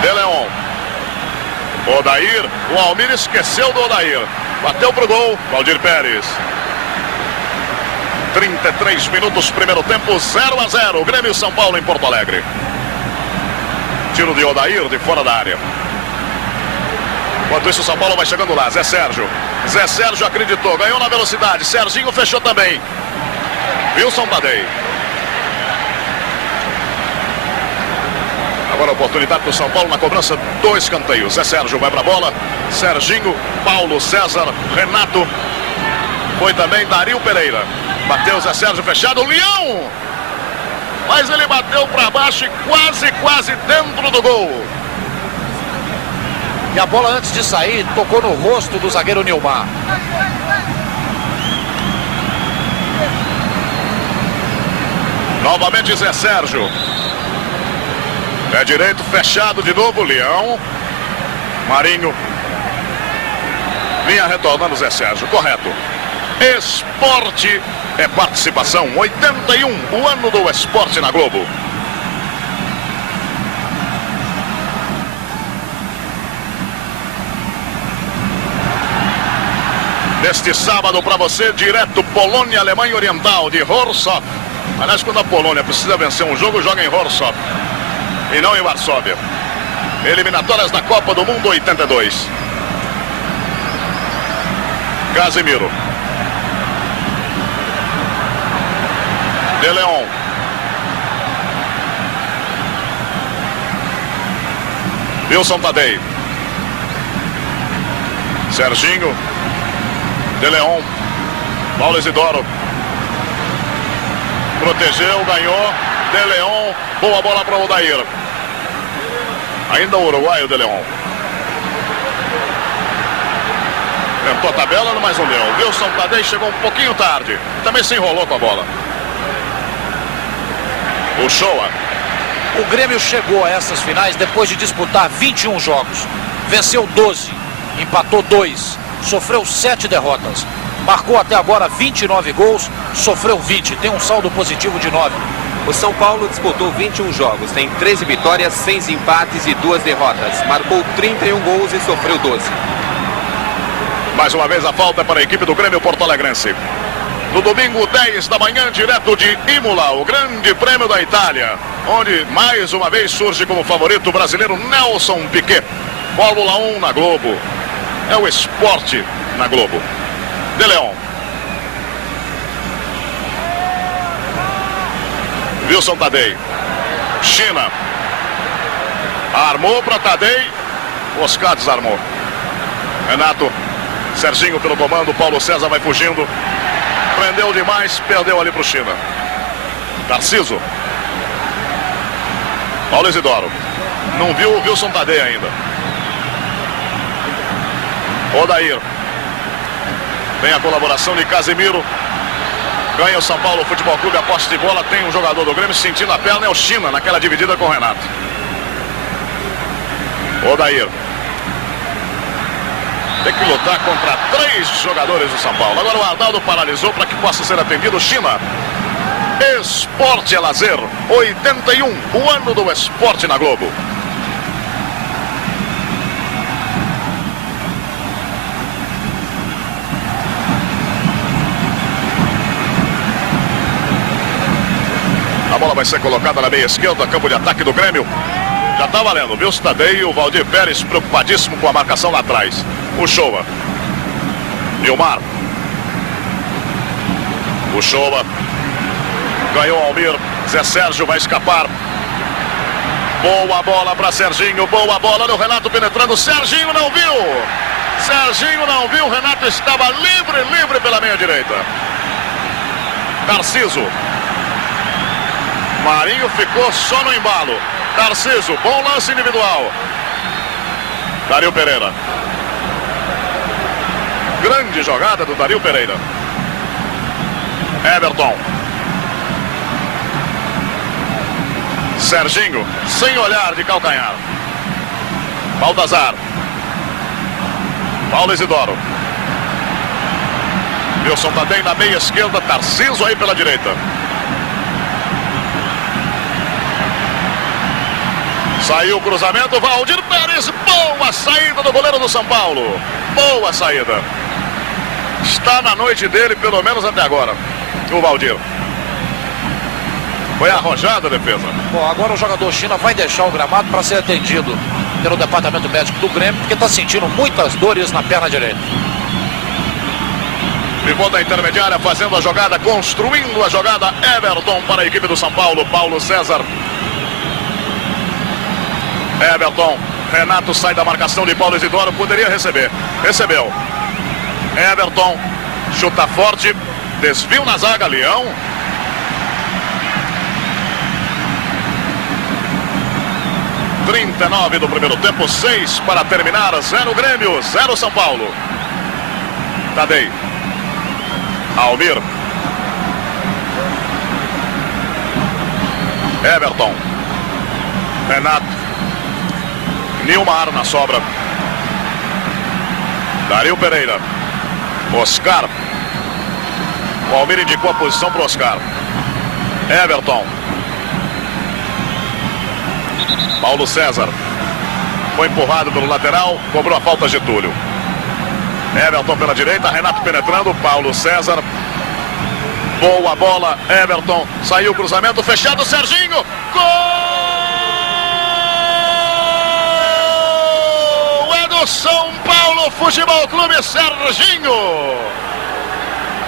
De Leon. Odair. O Almir esqueceu do Odair. Bateu pro gol. Valdir Pérez. 33 minutos, primeiro tempo, 0-0. Grêmio e São Paulo em Porto Alegre. Tiro de Odair de fora da área. Enquanto isso, o São Paulo vai chegando lá. Zé Sérgio. Zé Sérgio acreditou, ganhou na velocidade. Serginho fechou também. Wilson Tadei. Agora a oportunidade do São Paulo na cobrança do escanteio. Zé Sérgio vai para a bola. Serginho, Paulo César, Renato. Foi também Dario Pereira. Bateu Zé Sérgio fechado. Leão! Mas ele bateu para baixo e quase dentro do gol. E a bola, antes de sair, tocou no rosto do zagueiro Nilmar. Novamente Zé Sérgio. Pé direito fechado de novo, Leão. Marinho. Vinha retornando Zé Sérgio, correto. Esporte é participação. 81, o ano do esporte na Globo. Neste sábado para você, direto Polônia, Alemanha Oriental, de Wrocław. Aliás, quando a Polônia precisa vencer um jogo, joga em Wrocław e não em Varsóvia. Eliminatórias da Copa do Mundo 82. Casemiro. De Leon. Wilson Tadei. Serginho. De Leon. Paulo Isidoro. Protegeu, ganhou. De Leon. Boa bola para o Odair. Ainda o uruguaio De Leon. Tentou a tabela, mas não deu. Wilson Tadei chegou um pouquinho tarde. Também se enrolou com a bola. O Shoa. O Grêmio chegou a essas finais depois de disputar 21 jogos. Venceu 12, empatou 2, sofreu 7 derrotas. Marcou até agora 29 gols, sofreu 20, tem um saldo positivo de 9. O São Paulo disputou 21 jogos, tem 13 vitórias, 6 empates e 2 derrotas. Marcou 31 gols e sofreu 12. Mais uma vez a falta para a equipe do Grêmio Porto Alegrense. No domingo, 10 da manhã, direto de Imola, o Grande Prêmio da Itália, onde mais uma vez surge como favorito o brasileiro Nelson Piquet. Fórmula 1 na Globo. É o esporte na Globo. De Leon. Wilson Tadei. China. Armou para Tadei. Oscar desarmou. Renato, Serginho pelo comando, Paulo César vai fugindo. Prendeu demais, perdeu ali pro China. Tarciso. Paulo Isidoro. Não viu o Wilson Tadei ainda. Odair. Tem a colaboração de Casimiro. Ganha o São Paulo Futebol Clube, a posse de bola. Tem um jogador do Grêmio sentindo a perna, é o China, naquela dividida com o Renato. Odair. Tem que lutar contra 3 jogadores do São Paulo. Agora o Arnaldo paralisou para que possa ser atendido. China. Esporte é lazer. 81, o ano do esporte na Globo. A bola vai ser colocada na meia esquerda, campo de ataque do Grêmio. Já tá valendo, viu? Tadei e o Valdir Pérez preocupadíssimo com a marcação lá atrás. O Shoa. Nilmar. O Shoa. Ganhou Almir. Zé Sérgio vai escapar. Boa bola para Serginho. Boa bola no Renato penetrando. Serginho não viu. Serginho não viu. Renato estava livre pela meia direita. Tarciso. Marinho ficou só no embalo. Tarciso, bom lance individual. Dario Pereira. Grande jogada do Dario Pereira. Everton. Serginho, sem olhar de calcanhar. Baltazar. Paulo Isidoro. Wilson Tadei na meia esquerda. Tarciso aí pela direita. Saiu o cruzamento, Valdir Pérez, boa saída do goleiro do São Paulo. Boa saída. Está na noite dele, pelo menos até agora, o Valdir. Foi arrojada a defesa. Bom, agora o jogador China vai deixar o gramado para ser atendido pelo departamento médico do Grêmio, porque está sentindo muitas dores na perna direita. Pivô da intermediária fazendo a jogada, construindo a jogada. Everton para a equipe do São Paulo, Paulo César. Everton, Renato sai da marcação de Paulo Isidoro, poderia receber, recebeu. Everton, chuta forte, desvio na zaga, Leão. (39 do primeiro tempo, 6 para terminar, 0 Grêmio, 0 São Paulo. Tadei. Almir. Everton. Renato. Nilmar na sobra. Dario Pereira. Oscar. O Almir indicou a posição para o Oscar. Everton. Paulo César. Foi empurrado pelo lateral. Cobrou a falta Getúlio. Everton pela direita. Renato penetrando. Paulo César. Boa bola. Everton. Saiu o cruzamento. Fechado. Serginho. Gol! São Paulo Futebol Clube, Serginho.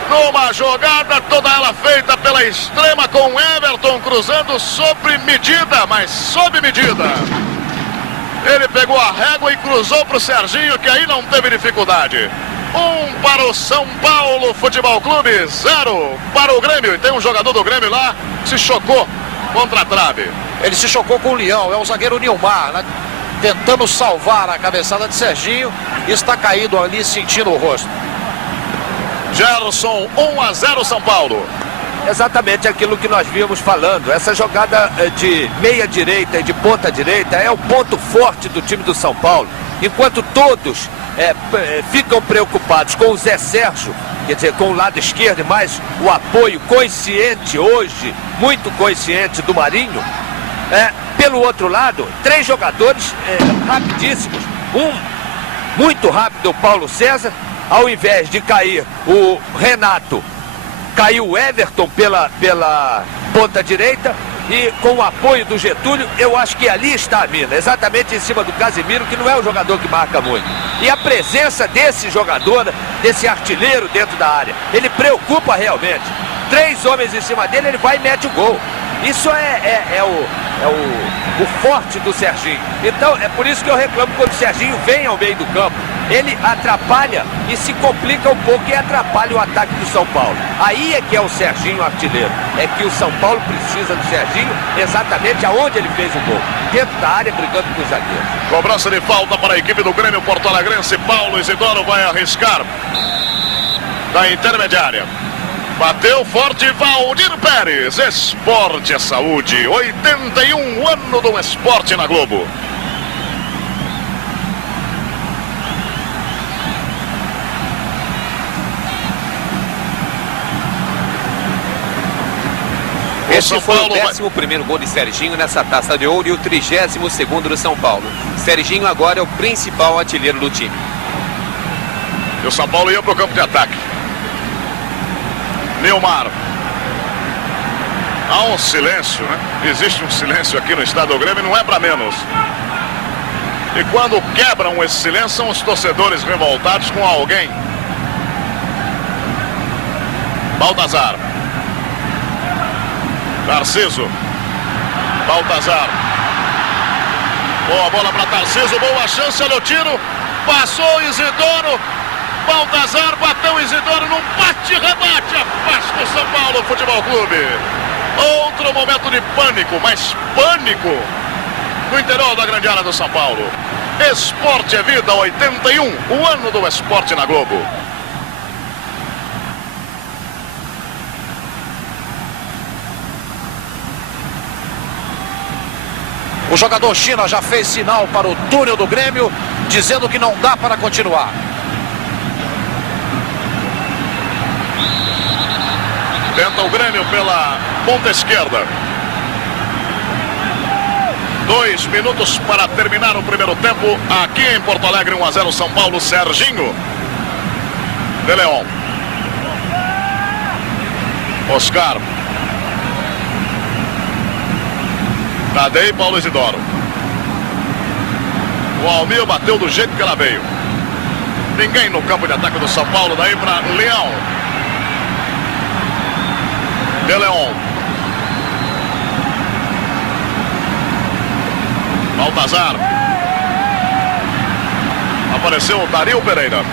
Numa jogada toda ela feita pela extrema com Everton cruzando sobre medida, mas sob medida. Ele pegou a régua e cruzou para o Serginho, que aí não teve dificuldade. 1 para o São Paulo Futebol Clube, 0 para o Grêmio. E tem um jogador do Grêmio lá que se chocou contra a trave. Ele se chocou com o Leão, é o zagueiro Nilmar, né? Tentando salvar a cabeçada de Serginho, está caído ali sentindo o rosto. Gerson, 1-0 São Paulo. Exatamente aquilo que nós vimos falando. Essa jogada de meia direita e de ponta direita é o ponto forte do time do São Paulo. Enquanto todos ficam preocupados com o Zé Sérgio, quer dizer, com o lado esquerdo, e mais o apoio consciente hoje, muito consciente do Marinho. Pelo outro lado, 3 jogadores rapidíssimos. Um muito rápido, o Paulo César. Ao invés de cair o Renato, caiu o Everton pela ponta direita. E com o apoio do Getúlio, eu acho que ali está a mina, exatamente em cima do Casimiro, que não é um jogador que marca muito. E a presença desse jogador, desse artilheiro dentro da área, ele preocupa realmente. 3 homens em cima dele, ele vai e mete o gol. Isso é o forte do Serginho. Então é por isso que eu reclamo quando o Serginho vem ao meio do campo. ele atrapalha e se complica um pouco e atrapalha o ataque do São Paulo. Aí é que é o Serginho artilheiro. É que o São Paulo precisa do Serginho exatamente aonde ele fez o gol. Dentro da área, brigando com os zagueiros. Cobrança de falta para a equipe do Grêmio porto-alegrense. Paulo Isidoro vai arriscar da intermediária. Bateu forte Valdir Pérez. Esporte é saúde. 81 ano do esporte na Globo. Esse foi o 11º gol de Serginho nessa Taça de Ouro e o 32º do São Paulo. Serginho agora é o principal artilheiro do time. E o São Paulo ia para o campo de ataque. Nilmar. Há um silêncio, né? Existe um silêncio aqui no estado do Grêmio, não é para menos. E quando quebram esse silêncio, são os torcedores revoltados com alguém. Baltazar. Tarciso. Baltazar. Boa bola para Tarciso, boa chance, olha o tiro. Passou Isidoro. Baltazar bateu Isidoro num bate-rebate. Afasta o São Paulo Futebol Clube. Outro momento de pânico, mas pânico no interior da grande área do São Paulo. Esporte é vida, 81, o ano do esporte na Globo. O jogador China já fez sinal para o túnel do Grêmio, dizendo que não dá para continuar. Tenta o Grêmio pela ponta esquerda. 2 minutos para terminar o primeiro tempo. Aqui em Porto Alegre, 1-0 São Paulo. Serginho. De Leon. Oscar. Tadei, Paulo Isidoro. O Almir bateu do jeito que ela veio. Ninguém no campo de ataque do São Paulo. Daí para Leão. De Leon. Baltazar. Apareceu o Dario Pereira.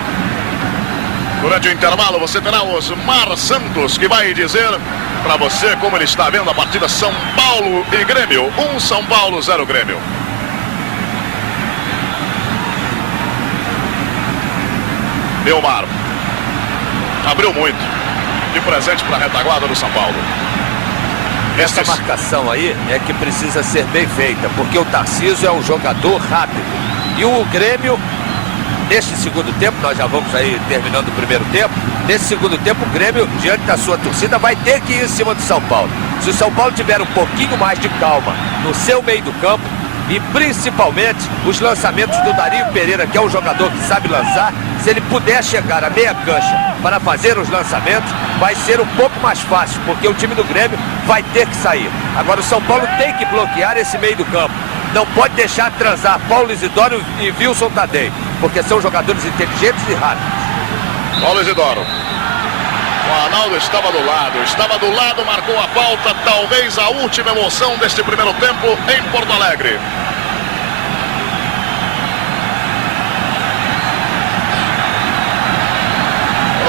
Durante o intervalo você terá Osmar Santos, que vai dizer para você como ele está vendo a partida São Paulo e Grêmio. 1 São Paulo, 0 Grêmio. Nilmar. Abriu muito. De presente para a retaguarda do São Paulo. Essa marcação aí é que precisa ser bem feita, porque o Tarciso é um jogador rápido. E o Grêmio, neste segundo tempo, nós já vamos aí terminando o primeiro tempo, nesse segundo tempo o Grêmio, diante da sua torcida, vai ter que ir em cima do São Paulo. Se o São Paulo tiver um pouquinho mais de calma no seu meio do campo, e principalmente os lançamentos do Dario Pereira, que é um jogador que sabe lançar, se ele puder chegar à meia cancha para fazer os lançamentos, vai ser um pouco mais fácil, porque o time do Grêmio vai ter que sair. Agora o São Paulo tem que bloquear esse meio do campo. Não pode deixar transar Paulo Isidoro e Wilson Tadei, porque são jogadores inteligentes e rápidos. Paulo Isidoro. O Arnaldo estava do lado, marcou a falta, talvez a última emoção deste primeiro tempo em Porto Alegre.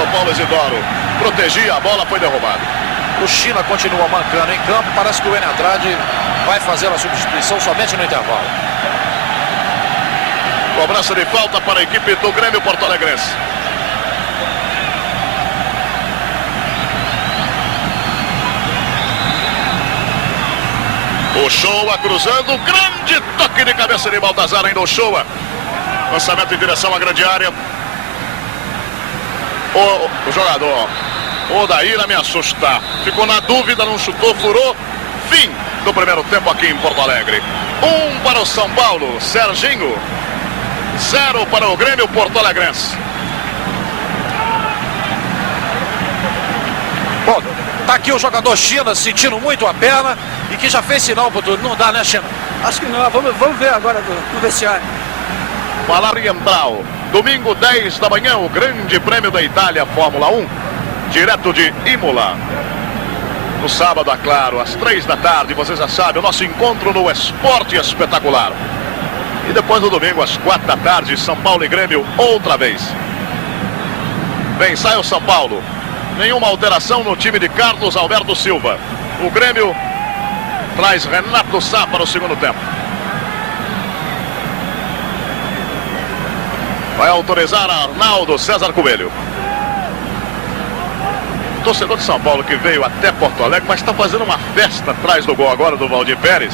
O Paulo Isidoro protegia a bola, foi derrubado. O China continua mancando em campo, parece que o Enio Andrade vai fazer a substituição somente no intervalo. Cobrança de falta para a equipe do Grêmio Porto Alegrense. O Shoa cruzando, grande toque de cabeça de Baltazar, ainda o Shoa. Lançamento em direção à grande área. O jogador, o Daíra me assusta. Ficou na dúvida, não chutou, furou. Fim do primeiro tempo aqui em Porto Alegre. 1 para o São Paulo, Serginho. 0 para o Grêmio Porto Alegrense. Bom, tá aqui o jogador China sentindo muito a perna e que já fez sinal pro tudo. Não dá, né, China? Acho que não. Vamos ver agora no vestiário. Valariental. Domingo 10 da manhã, o Grande Prêmio da Itália Fórmula 1, direto de Imola. No sábado, é claro, às 3 da tarde, você já sabe, o nosso encontro no Esporte Espetacular. E depois no domingo, às 4 da tarde, São Paulo e Grêmio outra vez. Vem, sai o São Paulo. Nenhuma alteração no time de Carlos Alberto Silva. O Grêmio traz Renato Sá para o segundo tempo. Vai autorizar Arnaldo César Coelho. Torcedor de São Paulo que veio até Porto Alegre, mas está fazendo uma festa atrás do gol agora do Valdir Pérez.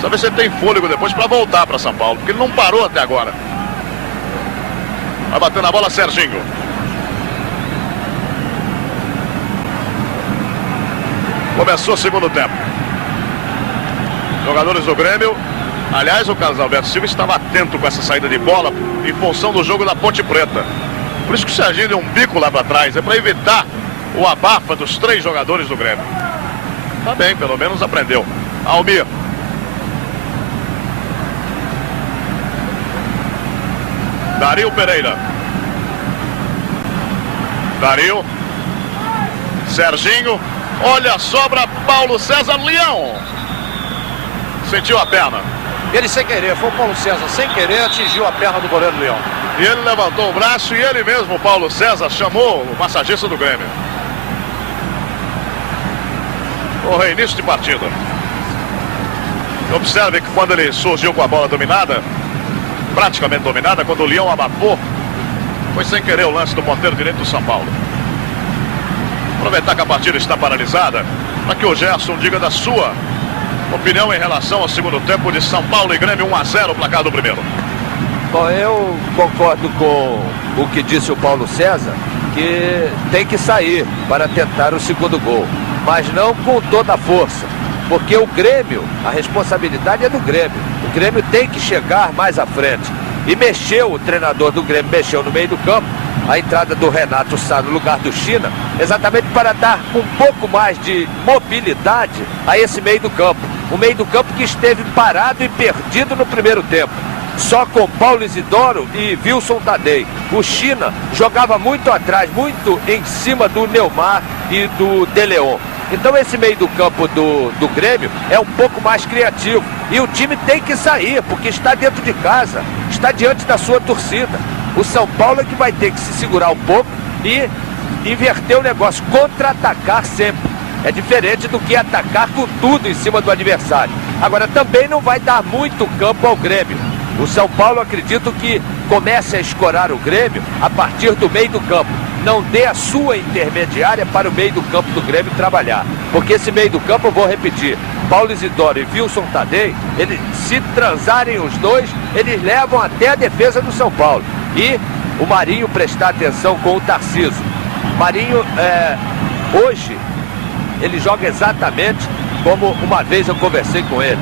Sabe se ele tem fôlego depois para voltar para São Paulo, porque ele não parou até agora. Vai bater na bola Serginho. Começou o segundo tempo. Jogadores do Grêmio. Aliás, o Carlos Alberto Silva estava atento com essa saída de bola em função do jogo da Ponte Preta. Por isso que o Serginho deu um bico lá para trás. É para evitar o abafa dos 3 jogadores do Grêmio. Tá bem, pelo menos aprendeu. Almir. Dario Pereira. Dario. Serginho. Olha a sobra, Paulo César Leão. Sentiu a perna. Ele sem querer, foi o Paulo César, sem querer, atingiu a perna do goleiro Leão. E ele levantou o braço e ele mesmo, Paulo César, chamou o massagista do Grêmio. O reinício de partida. Observe que quando ele surgiu com a bola dominada, praticamente dominada, quando o Leão abafou, foi sem querer o lance do ponteiro direito do São Paulo. Aproveitar que a partida está paralisada, para que o Gerson diga da sua opinião em relação ao segundo tempo de São Paulo e Grêmio. 1-0 o placar do primeiro. Bom, eu concordo com o que disse o Paulo César, que tem que sair para tentar o segundo gol, mas não com toda a força, porque o Grêmio, a responsabilidade é do Grêmio. O Grêmio tem que chegar mais à frente. E mexeu, o treinador do Grêmio mexeu no meio do campo, a entrada do Renato Sá no lugar do China, exatamente para dar um pouco mais de mobilidade a esse meio do campo. O meio do campo que esteve parado e perdido no primeiro tempo. Só com Paulo Isidoro e Wilson Tadei. O China jogava muito atrás, muito em cima do Neymar e do De Leon. Então esse meio do campo do Grêmio é um pouco mais criativo. E o time tem que sair, porque está dentro de casa, está diante da sua torcida. O São Paulo é que vai ter que se segurar um pouco e inverter o negócio, contra-atacar sempre. É diferente do que atacar com tudo em cima do adversário. Agora também não vai dar muito campo ao Grêmio. O São Paulo, acredito que comece a escorar o Grêmio a partir do meio do campo. Não dê a sua intermediária para o meio do campo do Grêmio trabalhar. Porque esse meio do campo, eu vou repetir, Paulo Isidoro e Wilson Tadei, se transarem os dois, eles levam até a defesa do São Paulo. E o Marinho prestar atenção com o Tarcísio. Marinho, hoje, ele joga exatamente como uma vez eu conversei com ele.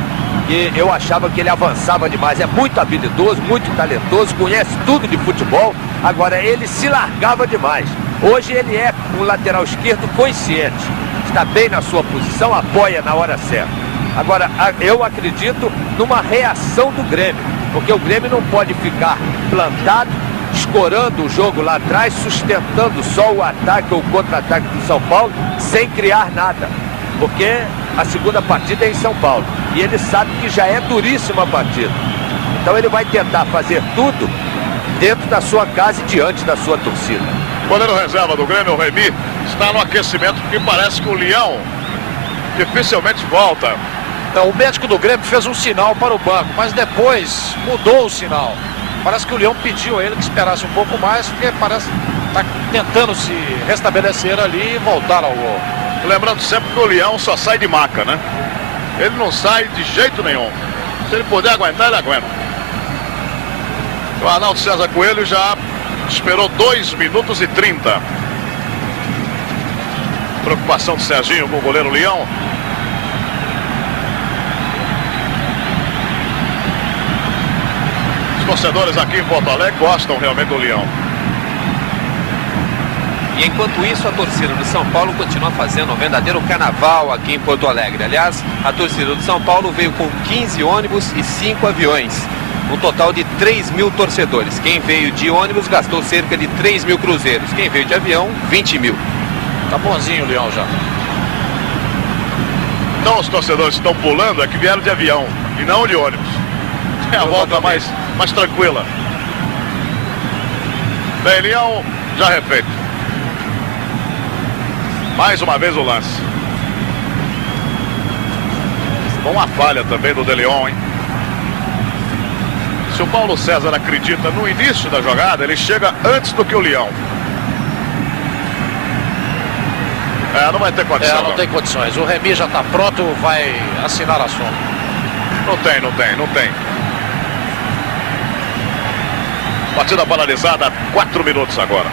E eu achava que ele avançava demais. É muito habilidoso, muito talentoso, conhece tudo de futebol. Agora, ele se largava demais. Hoje ele é um lateral esquerdo consciente. Está bem na sua posição, apoia na hora certa. Agora, eu acredito numa reação do Grêmio. Porque o Grêmio não pode ficar plantado, escorando o jogo lá atrás, sustentando só o ataque ou o contra-ataque do São Paulo, sem criar nada. Porque a segunda partida é em São Paulo. E ele sabe que já é duríssima a partida. Então ele vai tentar fazer tudo dentro da sua casa e diante da sua torcida. O goleiro reserva do Grêmio, o Remy, está no aquecimento, porque parece que o Leão dificilmente volta. Então, o médico do Grêmio fez um sinal para o banco, mas depois mudou o sinal. Parece que o Leão pediu a ele que esperasse um pouco mais, porque parece que está tentando se restabelecer ali e voltar ao gol. Lembrando sempre que o Leão só sai de maca, né? Ele não sai de jeito nenhum. Se ele puder aguentar, ele aguenta. O Arnaldo César Coelho já esperou 2 minutos e 30. Preocupação do Serginho com o goleiro Leão. Os torcedores aqui em Porto Alegre gostam realmente do Leão. E enquanto isso, a torcida do São Paulo continua fazendo um verdadeiro carnaval aqui em Porto Alegre. Aliás, a torcida do São Paulo veio com 15 ônibus e 5 aviões. Um total de 3 mil torcedores. Quem veio de ônibus gastou cerca de 3 mil cruzeiros. Quem veio de avião, 20 mil. Tá bonzinho o Leão já. Então os torcedores estão pulando é que vieram de avião e não de ônibus. É a volta mais tranquila. Bem, Leão já refeito. Mais uma vez o lance. Com uma falha também do De Leon, hein? Se o Paulo César acredita no início da jogada, ele chega antes do que o Leão. Não vai ter condição. Não tem condições. O Remy já está pronto, vai assinar a sombra. Não tem. Partida paralisada há 4 minutos agora.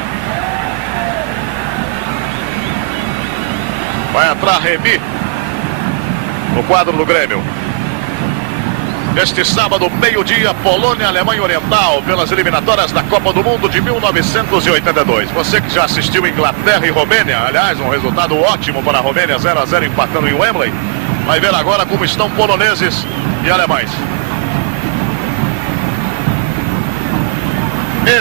Vai entrar Remy no quadro do Grêmio. Este sábado, meio-dia, Polônia, Alemanha Oriental, pelas eliminatórias da Copa do Mundo de 1982. Você que já assistiu Inglaterra e Romênia, aliás, um resultado ótimo para a Romênia, 0-0 empatando em Wembley, vai ver agora como estão poloneses e alemães.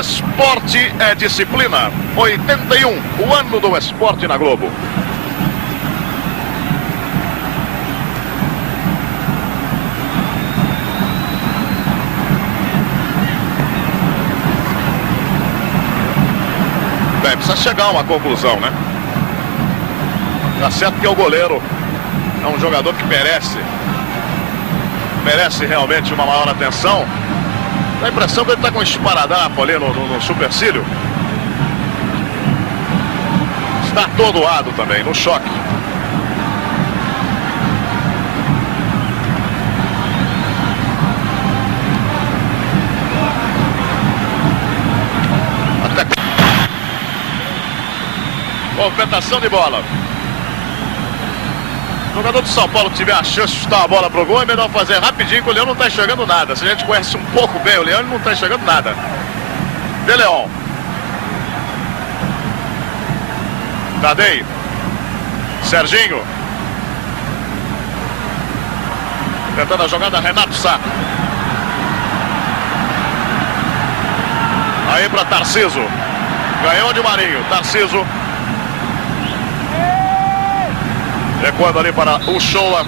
Esporte é disciplina. 81, o ano do esporte na Globo. Bem, precisa chegar a uma conclusão, né? Tá certo que é o goleiro. É um jogador que merece realmente uma maior atenção. Dá a impressão que ele está com um esparadrapo ali no supercílio. Está atordoado também, no choque. Movimentação de bola. O jogador do São Paulo que tiver a chance de chutar a bola pro gol, é melhor fazer rapidinho, que o Leão não está enxergando nada. Se a gente conhece um pouco bem o Leão, ele não está enxergando nada. De Leon. Tadei. Serginho. Tentando a jogada, Renato Sá. Aí para Tarciso. Ganhou de Marinho. Tarciso. Recuando ali para o Shola.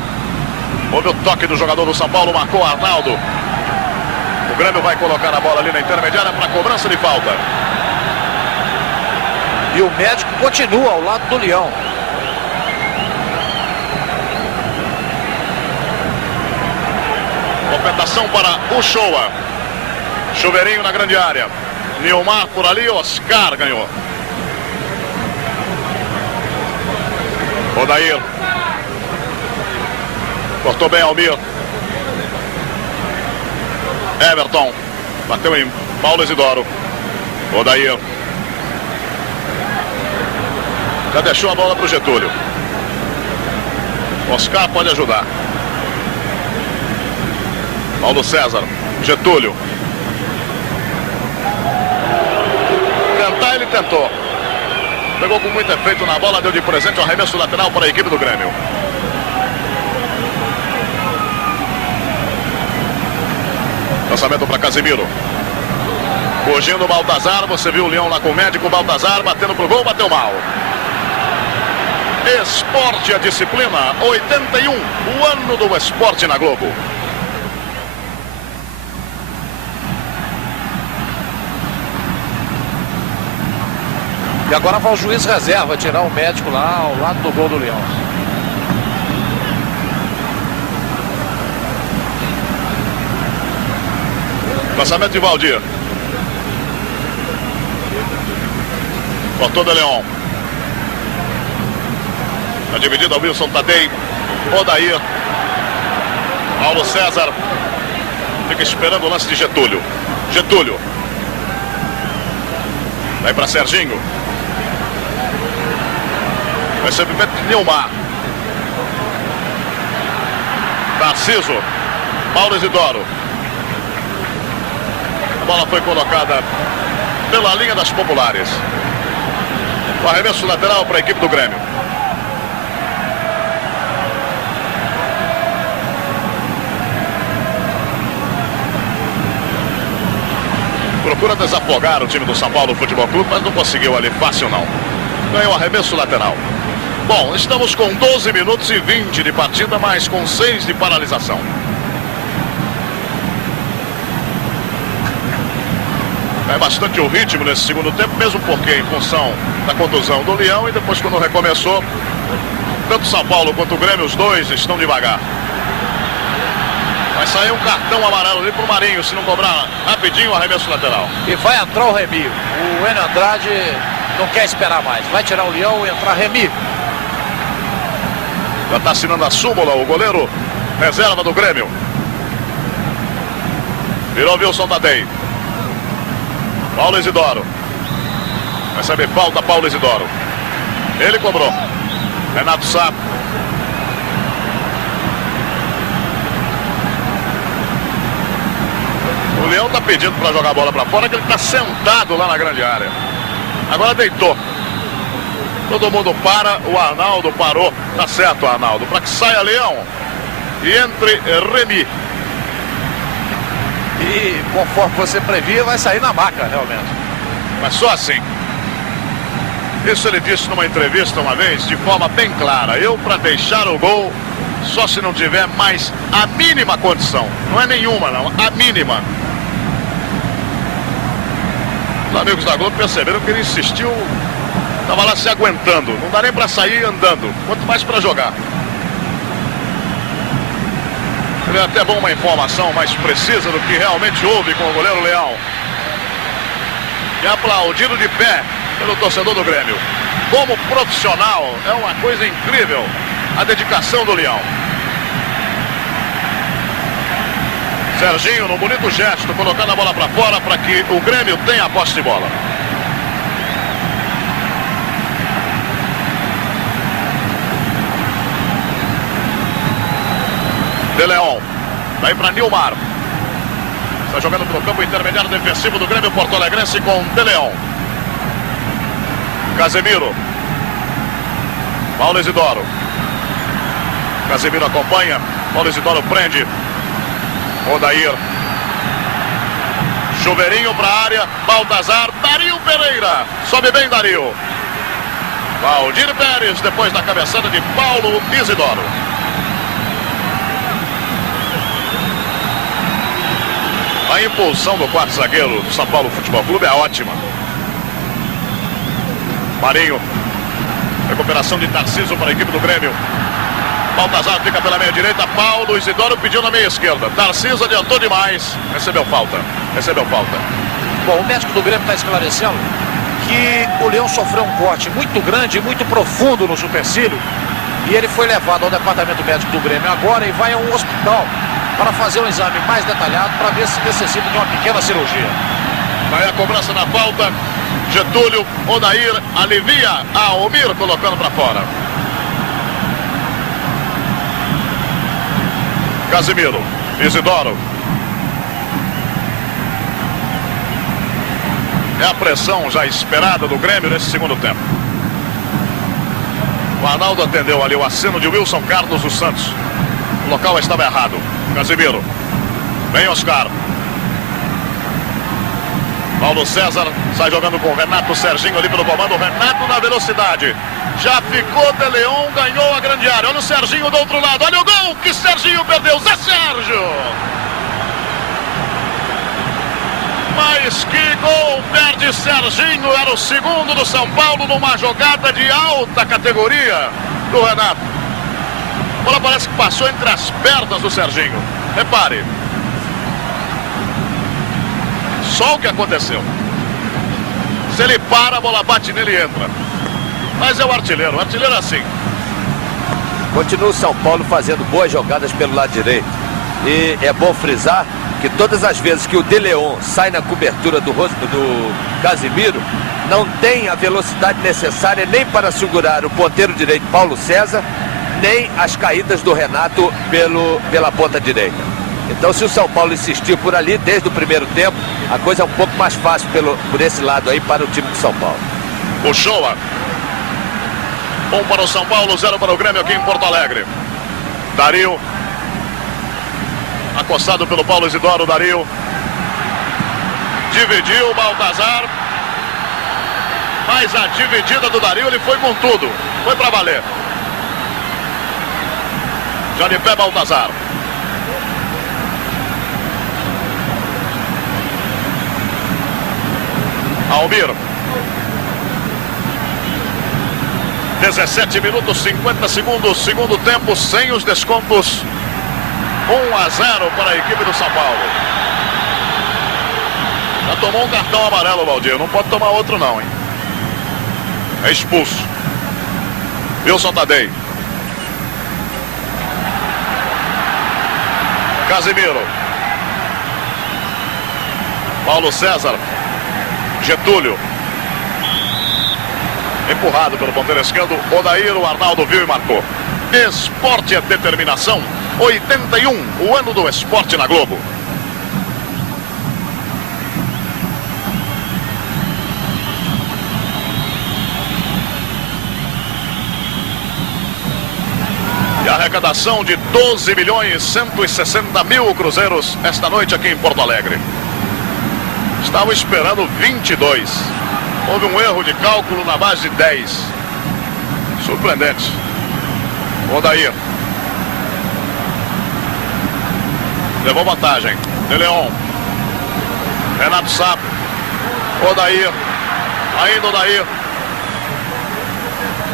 Houve o toque do jogador do São Paulo, marcou Arnaldo. O Grêmio vai colocar a bola ali na intermediária para cobrança de falta. E o médico continua ao lado do Leão. Movimentação para o Shoa. Chuveirinho na grande área. Nilmar por ali, Oscar ganhou. Odair. Cortou bem Almir. Everton. Bateu em Paulo Isidoro. Odair. Já deixou a bola para o Getúlio. Oscar pode ajudar. Paulo César. Getúlio. Tentar, ele tentou. Pegou com muito efeito na bola, deu de presente o arremesso lateral para a equipe do Grêmio. Lançamento para Casimiro. Fugindo o Baltazar, você viu o Leão lá com o médico, o Baltazar batendo pro gol, bateu mal. Esporte é disciplina, 81, o ano do esporte na Globo. E agora vai o juiz reserva tirar o médico lá ao lado do gol do Leão. Lançamento de Valdir. Cortou de Leon. A dividida ao Wilson Tadei. Odair. Paulo César. Fica esperando o lance de Getúlio. Getúlio. Vai para Serginho. Recebimento de Nilmar. Tarciso. Paulo Isidoro. A bola foi colocada pela linha das populares. O arremesso lateral para a equipe do Grêmio. Procura desafogar o time do São Paulo Futebol Clube, mas não conseguiu ali fácil não. Ganhou o arremesso lateral. Bom, estamos com 12 minutos e 20 de partida, mas com 6 de paralisação. Cai bastante o ritmo nesse segundo tempo, mesmo porque em função da contusão do Leão, e depois quando recomeçou, tanto São Paulo quanto o Grêmio, os dois estão devagar. Vai sair um cartão amarelo ali pro Marinho, se não cobrar rapidinho o arremesso lateral. E vai entrar o Remy. O Enio Andrade não quer esperar mais. Vai tirar o Leão e entrar Remy. Já está assinando a súmula o goleiro reserva do Grêmio. Virou Wilson Tadei. Paulo Isidoro. Recebe falta Paulo Isidoro. Ele cobrou. Renato Sá. O Leão está pedindo para jogar a bola para fora, que ele está sentado lá na grande área. Agora deitou. Todo mundo para, o Arnaldo parou. Tá certo, Arnaldo. Para que saia Leão e entre Remy. E conforme você previa, vai sair na maca, realmente. Mas só assim. Isso ele disse numa entrevista uma vez, de forma bem clara. Eu, para deixar o gol, só se não tiver mais a mínima condição. Não é nenhuma, não. A mínima. Os amigos da Globo perceberam que ele insistiu. Estava lá se aguentando. Não dá nem para sair andando. Quanto mais para jogar. Seria até bom uma informação mais precisa do que realmente houve com o goleiro Leão. E aplaudido de pé pelo torcedor do Grêmio. Como profissional, é uma coisa incrível a dedicação do Leão. Serginho, num bonito gesto, colocando a bola para fora para que o Grêmio tenha a posse de bola. De Leon. Daí para Nilmar. Está jogando pelo campo intermediário defensivo do Grêmio Porto Alegrense com De Leon. Casemiro. Paulo Isidoro. Casemiro acompanha. Paulo Isidoro prende. Odair. Chuveirinho para a área. Baltazar. Dario Pereira. Sobe bem Dario. Valdir Pérez depois da cabeçada de Paulo Isidoro. A impulsão do quarto zagueiro do São Paulo Futebol Clube é ótima. Marinho. Recuperação de Tarcísio para a equipe do Grêmio. Baltazar fica pela meia direita. Paulo Isidoro pediu na meia esquerda. Tarcísio adiantou demais. Recebeu falta. Recebeu falta. Bom, o médico do Grêmio está esclarecendo que o Leão sofreu um corte muito grande, muito profundo no supercílio. E ele foi levado ao departamento médico do Grêmio agora e vai a um hospital para fazer um exame mais detalhado para ver se necessita de uma pequena cirurgia. Vai a cobrança da falta. Getúlio, Odair, alivia a Almir colocando para fora. Casemiro, Isidoro. É a pressão já esperada do Grêmio nesse segundo tempo. O Arnaldo atendeu ali o aceno de Wilson Carlos dos Santos. O local estava errado. Casemiro. Vem Oscar. Paulo César sai jogando com o Renato Serginho ali pelo comando. Renato na velocidade. Já ficou De Leon, ganhou a grande área. Olha o Serginho do outro lado. Olha o gol que Serginho perdeu. Zé Sérgio. Mas que gol perde Serginho. Era o segundo do São Paulo numa jogada de alta categoria do Renato. A bola parece que passou entre as pernas do Serginho. Repare. Só o que aconteceu. Se ele para, a bola bate nele e entra. Mas é o artilheiro é assim. Continua o São Paulo fazendo boas jogadas pelo lado direito. E é bom frisar que todas as vezes que o De Leon sai na cobertura do Casemiro, não tem a velocidade necessária nem para segurar o ponteiro direito Paulo César, nem as caídas do Renato pela ponta direita. Então, se o São Paulo insistir por ali desde o primeiro tempo, a coisa é um pouco mais fácil por esse lado aí para o time de São Paulo. O Shoa. 1 para o São Paulo, 0 para o Grêmio aqui em Porto Alegre. Dario. Acossado pelo Paulo Isidoro, Dario. Dividiu o Baltazar. Mas a dividida do Dario, ele foi com tudo. Foi para valer. Já de pé Baltazar. Almir. 17 minutos, 50 segundos, segundo tempo, sem os descontos. 1-0 para a equipe do São Paulo. Já tomou um cartão amarelo, Valdir. Não pode tomar outro não, hein? É expulso. Wilson Tadei. Casimiro. Paulo César. Getúlio. Empurrado pelo ponteiro esquerdo. Odair, o Arnaldo viu e marcou. Esporte é determinação. 81, o ano do esporte na Globo. E a arrecadação de 12.160.000 cruzeiros esta noite aqui em Porto Alegre. Estavam esperando 22. Houve um erro de cálculo na base de 10. Surpreendente. Odair. Levou vantagem. De Leon. Renato Sá. Odair. Ainda Odair.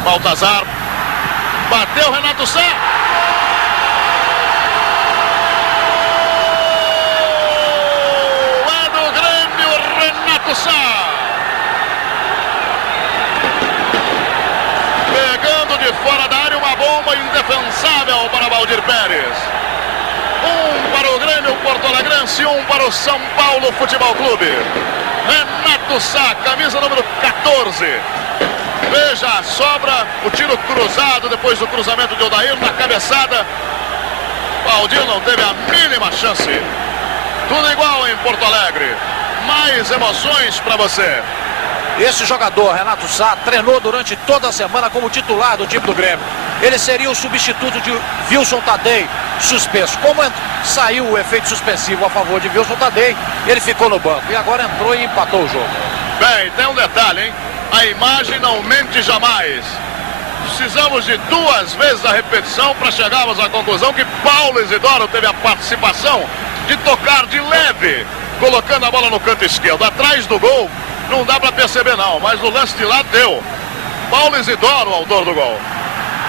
Baltazar. Bateu Renato Sá. É do Grêmio, Renato Sá. Pegando de fora da área uma bomba indefensável para Valdir Pérez. Um para o Grêmio Porto-Alegrense, um para o São Paulo Futebol Clube. Renato Sá, camisa número 14. Veja a sobra, o tiro cruzado depois do cruzamento de Odair na cabeçada. Valdir não teve a mínima chance. Tudo igual em Porto Alegre. Mais emoções para você. Esse jogador, Renato Sá, treinou durante toda a semana como titular do time do Grêmio. Ele seria o substituto de Wilson Tadei, suspenso. Como saiu o efeito suspensivo a favor de Wilson Tadei, ele ficou no banco. E agora entrou e empatou o jogo. Bem, tem um detalhe, hein? A imagem não mente jamais. Precisamos de 2 vezes a repetição para chegarmos à conclusão que Paulo Isidoro teve a participação de tocar de leve, colocando a bola no canto esquerdo. Atrás do gol, não dá para perceber não, mas no lance de lá deu. Paulo Isidoro, autor do gol.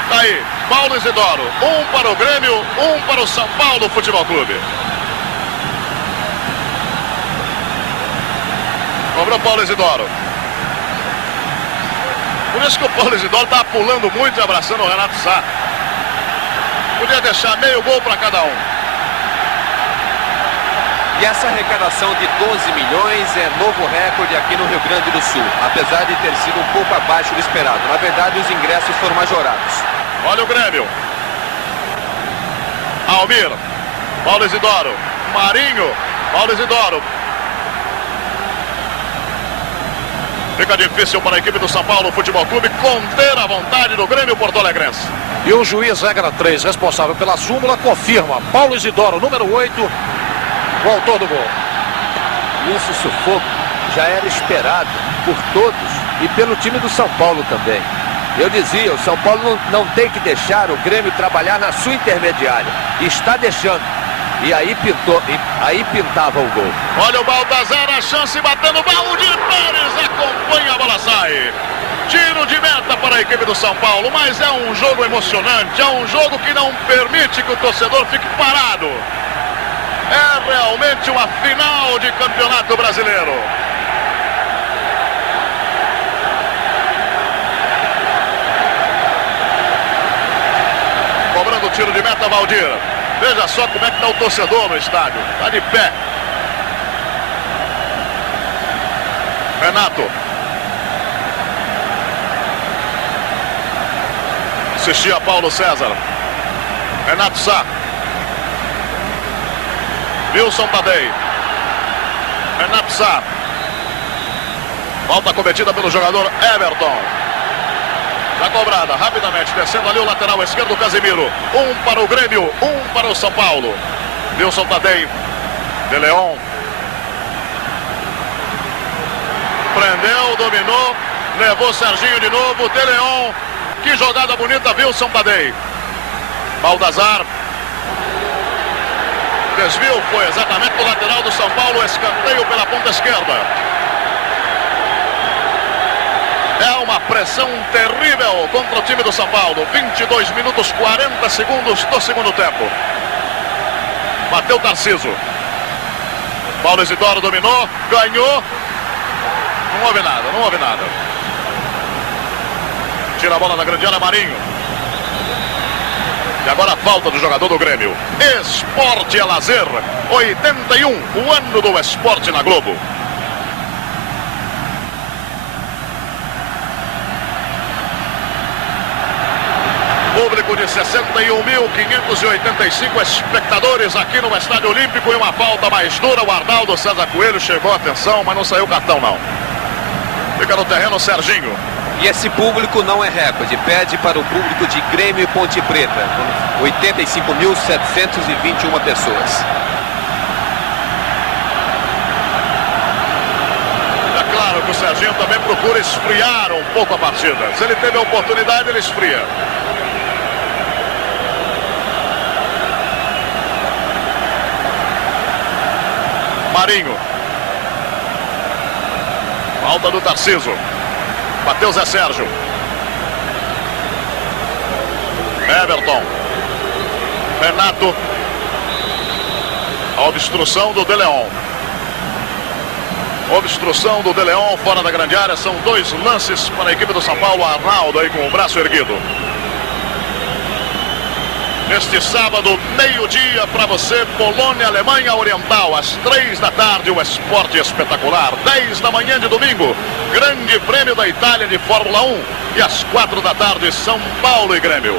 Tá aí, Paulo Isidoro. 1 para o Grêmio, 1 para o São Paulo Futebol Clube. Cobrou Paulo Isidoro. Por isso que o Paulo Isidoro tá pulando muito e abraçando o Renato Sá. Podia deixar meio gol para cada um. E essa arrecadação de 12 milhões é novo recorde aqui no Rio Grande do Sul, apesar de ter sido um pouco abaixo do esperado. Na verdade, os ingressos foram majorados. Olha o Grêmio. Almir. Paulo Isidoro. Marinho. Paulo Isidoro. Fica difícil para a equipe do São Paulo Futebol Clube conter a vontade do Grêmio Porto-Alegrense. E o juiz regra 3, responsável pela súmula, confirma. Paulo Isidoro, número 8, o autor do gol. Esse sufoco já era esperado por todos e pelo time do São Paulo também. Eu dizia, o São Paulo não tem que deixar o Grêmio trabalhar na sua intermediária. E está deixando. E aí pintava o gol. Olha o Baltazar, a chance batendo, Valdir Pérez acompanha, a bola sai. Tiro de meta para a equipe do São Paulo, mas é um jogo emocionante, é um jogo que não permite que o torcedor fique parado. É realmente uma final de campeonato brasileiro. Cobrando o tiro de meta, Valdir. Veja só como é que está o torcedor no estádio. Está de pé. Renato. Assistia Paulo César. Renato Sá. Wilson Tadei. Renato Sá. Falta cometida pelo jogador Everton. Já cobrada, rapidamente, descendo ali o lateral esquerdo, Casimiro. 1 para o Grêmio, 1 para o São Paulo. Wilson Tadei. De Leon. Prendeu, dominou, levou Serginho de novo, De Leon. Que jogada bonita, Wilson Tadei. Baltazar. Desvio foi exatamente do lateral do São Paulo, escanteio pela ponta esquerda. É uma pressão terrível contra o time do São Paulo. 22 minutos 40 segundos do segundo tempo. Bateu Tarciso. Paulo Isidoro dominou, ganhou. Não houve nada, não houve nada. Tira a bola da grande área, Marinho. E agora a falta do jogador do Grêmio. Esporte é lazer. 81, o ano do esporte na Globo. Público de 61.585 espectadores aqui no Estádio Olímpico. E uma falta mais dura. O Arnaldo César Coelho chegou a atenção, mas não saiu o cartão não. Fica no terreno o Serginho. E esse público não é recorde. Pede para o público de Grêmio e Ponte Preta. 85.721 pessoas. É claro que o Serginho também procura esfriar um pouco a partida. Se ele teve a oportunidade, ele esfria. Marinho. Falta do Tarciso. Bateu Zé Sérgio. Everton. Renato. A obstrução do De Leon. Obstrução do De Leon fora da grande área. São 2 lances para a equipe do São Paulo. Arnaldo aí com o braço erguido. Neste sábado, meio-dia, para você, Polônia, Alemanha Oriental, às 3 da tarde, o esporte espetacular. 10 da manhã de domingo, Grande Prêmio da Itália de Fórmula 1. E às 4 da tarde, São Paulo e Grêmio.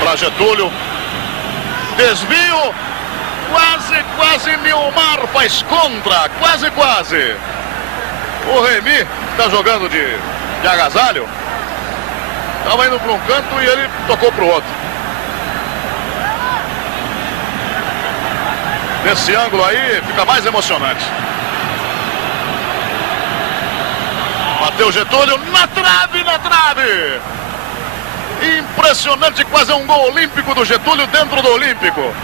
Para Getúlio. Desvio. Quase Nilmar faz contra, quase. O Remy está jogando de agasalho. Estava indo para um canto e ele tocou para o outro. Nesse ângulo aí fica mais emocionante. Bateu Getúlio na trave. Impressionante, quase um gol olímpico do Getúlio dentro do Olímpico.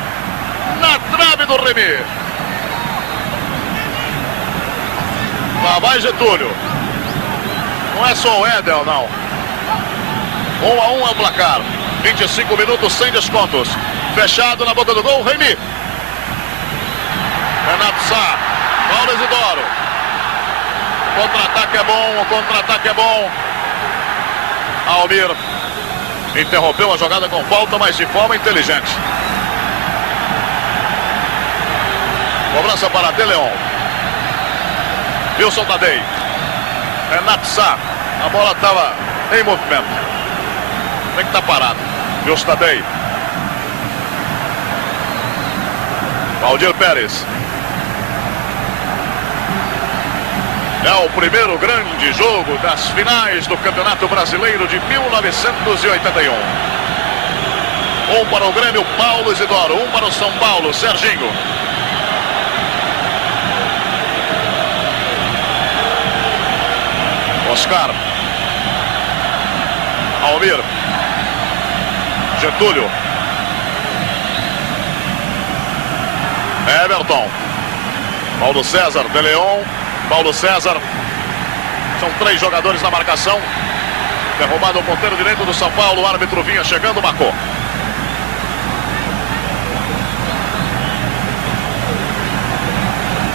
Na trave do Remy. Lá vai Getúlio. Não é só o Éder, não. 1-1 é o placar. 25 minutos sem descontos. Fechado na boca do gol, Remy. Renato Sá. Paulo Isidoro. Contra-ataque é bom. Almir interrompeu a jogada com falta, mas de forma inteligente. Cobrança para De Leon. Wilson Tadei. Renato Sá. A bola estava em movimento. Tem que estar parado. Wilson Tadei. Valdir Pérez. É o primeiro grande jogo das finais do Campeonato Brasileiro de 1981. Um para o Grêmio, Paulo Isidoro. Um para o São Paulo, Serginho. Oscar. Almir. Getúlio. Everton. Paulo César, De Leon. Paulo César. São 3 jogadores na marcação. Derrubado o ponteiro direito do São Paulo. O árbitro vinha chegando, marcou.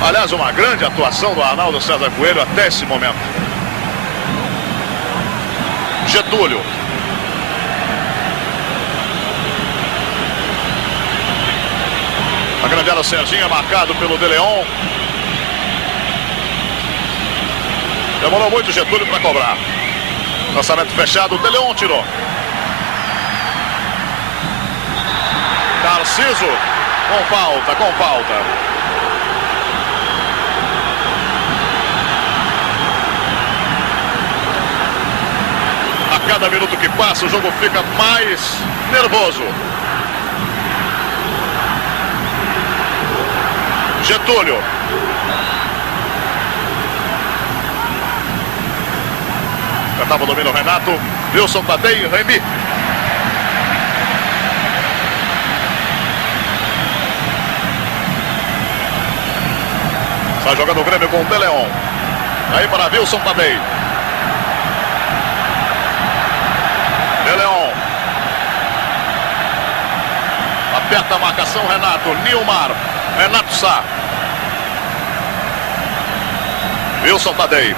Aliás, uma grande atuação do Arnaldo César Coelho até esse momento. Getúlio. A grande área, o Serginho é marcado pelo De Leon. Demorou muito o Getúlio para cobrar. Lançamento fechado, o De Leon tirou. Tarciso com falta. A cada minuto que passa, o jogo fica mais nervoso. Getúlio. Tentava o domínio Renato. Wilson Tadei, Remy. Está jogando o Grêmio com o De Leon. Aí para Wilson Tadei. De Leon. Aperta a marcação, Renato. Nilmar. Renato Sá. Wilson Tadei.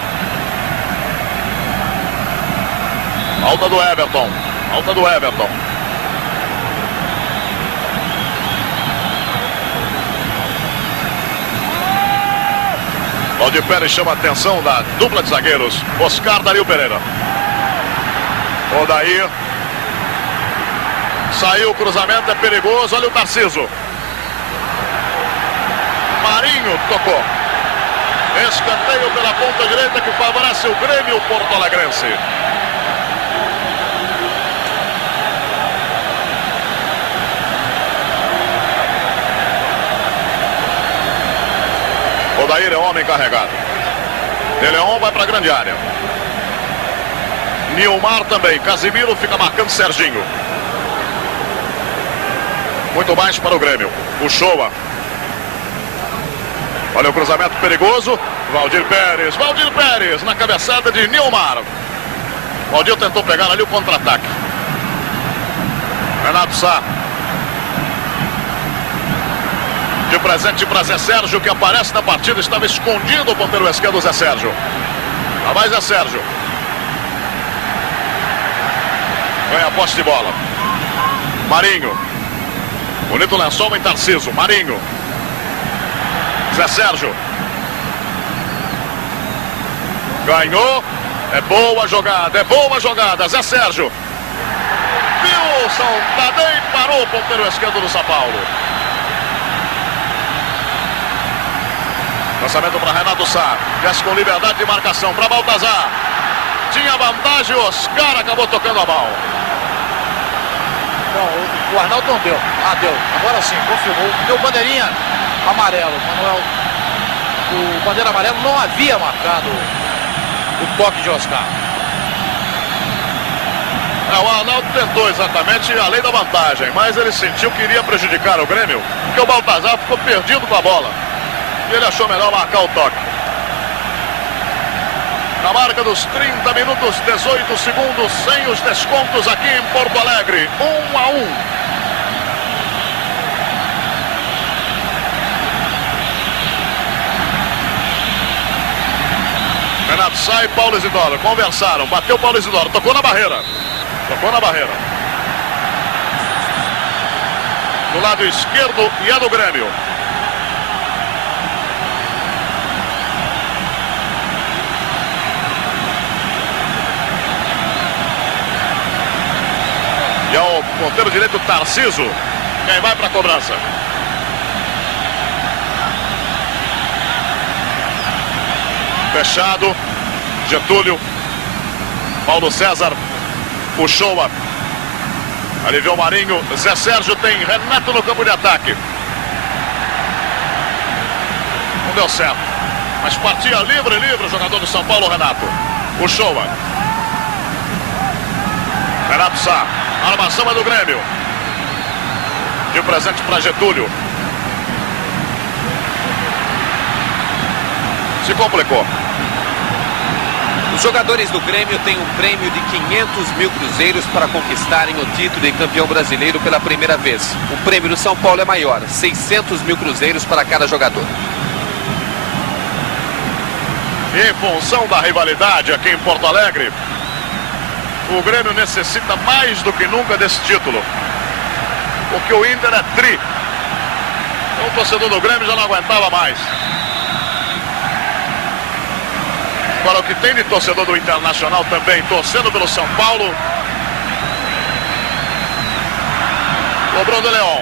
Falta do Everton. Falta do Everton. Valdir Pérez chama a atenção da dupla de zagueiros. Oscar, Dario Pereira. Odair. Saiu o cruzamento, é perigoso. Olha o Tarciso. Marinho tocou. Escanteio pela ponta direita que favorece o Grêmio porto-alegrense. Odair é homem carregado. De Leon vai para a grande área. Nilmar também. Casimiro fica marcando Serginho. Muito mais para o Grêmio. O Shoa. Olha o cruzamento perigoso. Valdir Pérez. Valdir Pérez na cabeçada de Nilmar. Valdir tentou pegar ali o contra-ataque. Renato Sá. De presente para Zé Sérgio, que aparece na partida. Estava escondido o ponteiro esquerdo, Zé Sérgio. Lá vai Zé Sérgio. Ganha a posse de bola. Marinho. Bonito lençol em Tarciso. Marinho. Zé Sérgio. Ganhou. É boa jogada. É boa jogada. Zé Sérgio. Wilson Tadei parou o ponteiro esquerdo do São Paulo. Lançamento para Renato Sá. Desce com liberdade de marcação para Baltazar. Tinha vantagem, Oscar acabou tocando a bola. Não, o Arnaldo não deu. Ah, deu. Agora sim, confirmou. Deu bandeirinha amarelo. Manuel, o bandeira amarelo não havia marcado o toque de Oscar. O Arnaldo tentou exatamente a lei da vantagem, mas ele sentiu que iria prejudicar o Grêmio, porque o Baltazar ficou perdido com a bola. E ele achou melhor marcar o toque. Na marca dos 30 minutos, 18 segundos, sem os descontos aqui em Porto Alegre. 1-1. Renato Sá e Paulo Isidoro conversaram. Bateu Paulo Isidoro, tocou na barreira. Tocou na barreira. Do lado esquerdo e é do Grêmio. E é o ponteiro direito Tarciso quem vai para a cobrança. Fechado. Getúlio. Paulo César. Puxou. Aliviou o Marinho. Zé Sérgio tem Renato no campo de ataque. Não deu certo. Mas partia livre o jogador do São Paulo, Renato. Puxou. Renato Sá. A armação é do Grêmio. De presente para Getúlio. Se complicou. Os jogadores do Grêmio têm um prêmio de 500 mil cruzeiros para conquistarem o título de campeão brasileiro pela primeira vez. O prêmio do São Paulo é maior, 600 mil cruzeiros para cada jogador. E em função da rivalidade aqui em Porto Alegre, o Grêmio necessita mais do que nunca desse título. Porque o Inter é tri. Então o torcedor do Grêmio já não aguentava mais. Agora o que tem de torcedor do Internacional também torcendo pelo São Paulo. Cobrou De Leon.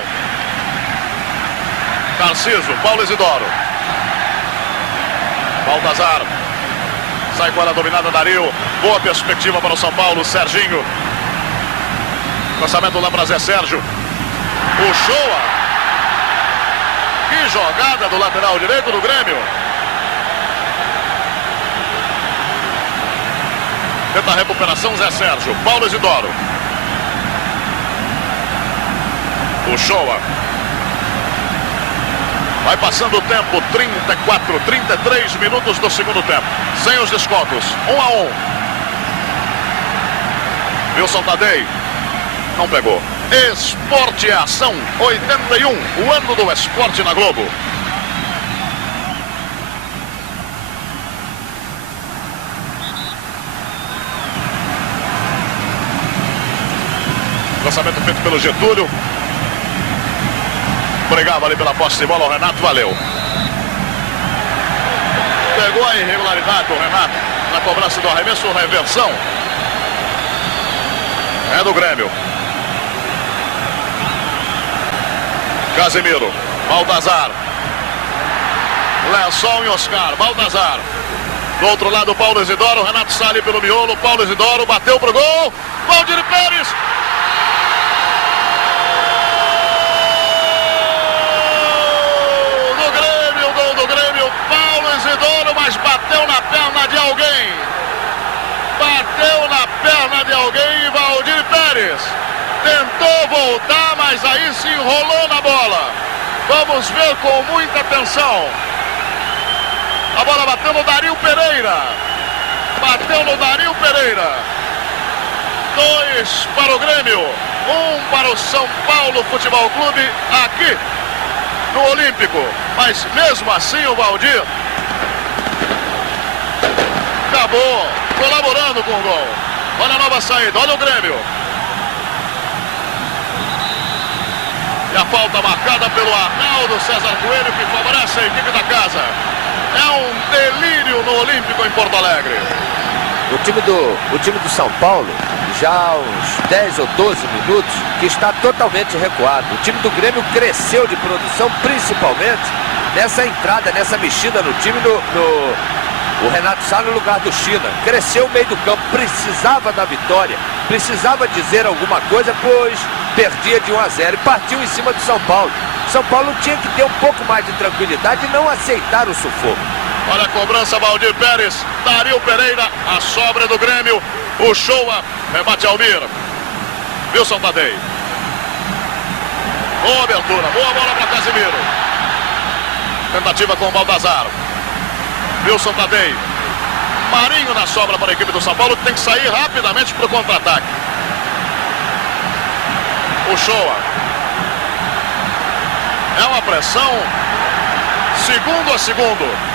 Tarciso, Paulo Isidoro. Baltazar. Sai com ela dominada, Dario. Boa perspectiva para o São Paulo, Serginho. Lançamento lá para Zé Sérgio. Puxou. Que jogada do lateral direito do Grêmio. Tenta a recuperação, Zé Sérgio. Paulo Isidoro. Puxou. Vai passando o tempo, 34, 33 minutos do segundo tempo. Sem os descontos, 1-1. Wilson Tadei. Não pegou. Esporte e Ação, 81. O ano do esporte na Globo. Lançamento feito pelo Getúlio. Brigava ali pela posse de bola, o Renato, valeu. Pegou a irregularidade o Renato na cobrança do arremesso, reversão. É do Grêmio. Casemiro, Baltazar. Lençol e Oscar, Baltazar. Do outro lado, Paulo Isidoro, Renato sai ali pelo miolo, Paulo Isidoro bateu pro gol. Valdir Pérez. Mas bateu na perna de alguém. Bateu na perna de alguém e Valdir Pérez tentou voltar, mas aí se enrolou na bola. Vamos ver com muita atenção. A bola bateu no Dario Pereira. Bateu no Dario Pereira. 2 para o Grêmio, 1 para o São Paulo Futebol Clube aqui no Olímpico. Mas mesmo assim o Valdir acabou colaborando com o gol. Olha a nova saída, olha o Grêmio. E a falta marcada pelo Arnaldo César Coelho, que favorece a equipe da casa. É um delírio no Olímpico em Porto Alegre. O time do São Paulo, já há uns 10 ou 12 minutos, que está totalmente recuado. O time do Grêmio cresceu de produção, principalmente nessa entrada, nessa mexida no time o Renato Sá no lugar do China. Cresceu o meio do campo, precisava da vitória, precisava dizer alguma coisa, pois perdia de 1-0 e partiu em cima do São Paulo. São Paulo tinha que ter um pouco mais de tranquilidade e não aceitar o sufoco. Olha a cobrança, Valdir Pérez, Dario Pereira, a sobra do Grêmio, o Shoa, rebate Almir, Wilson Tadei. Boa abertura, boa bola para Casemiro. Tentativa com o Baltazar. Wilson Tadei. Marinho na sobra para a equipe do São Paulo, que tem que sair rapidamente para o contra-ataque. O Shoa. É uma pressão segundo a segundo.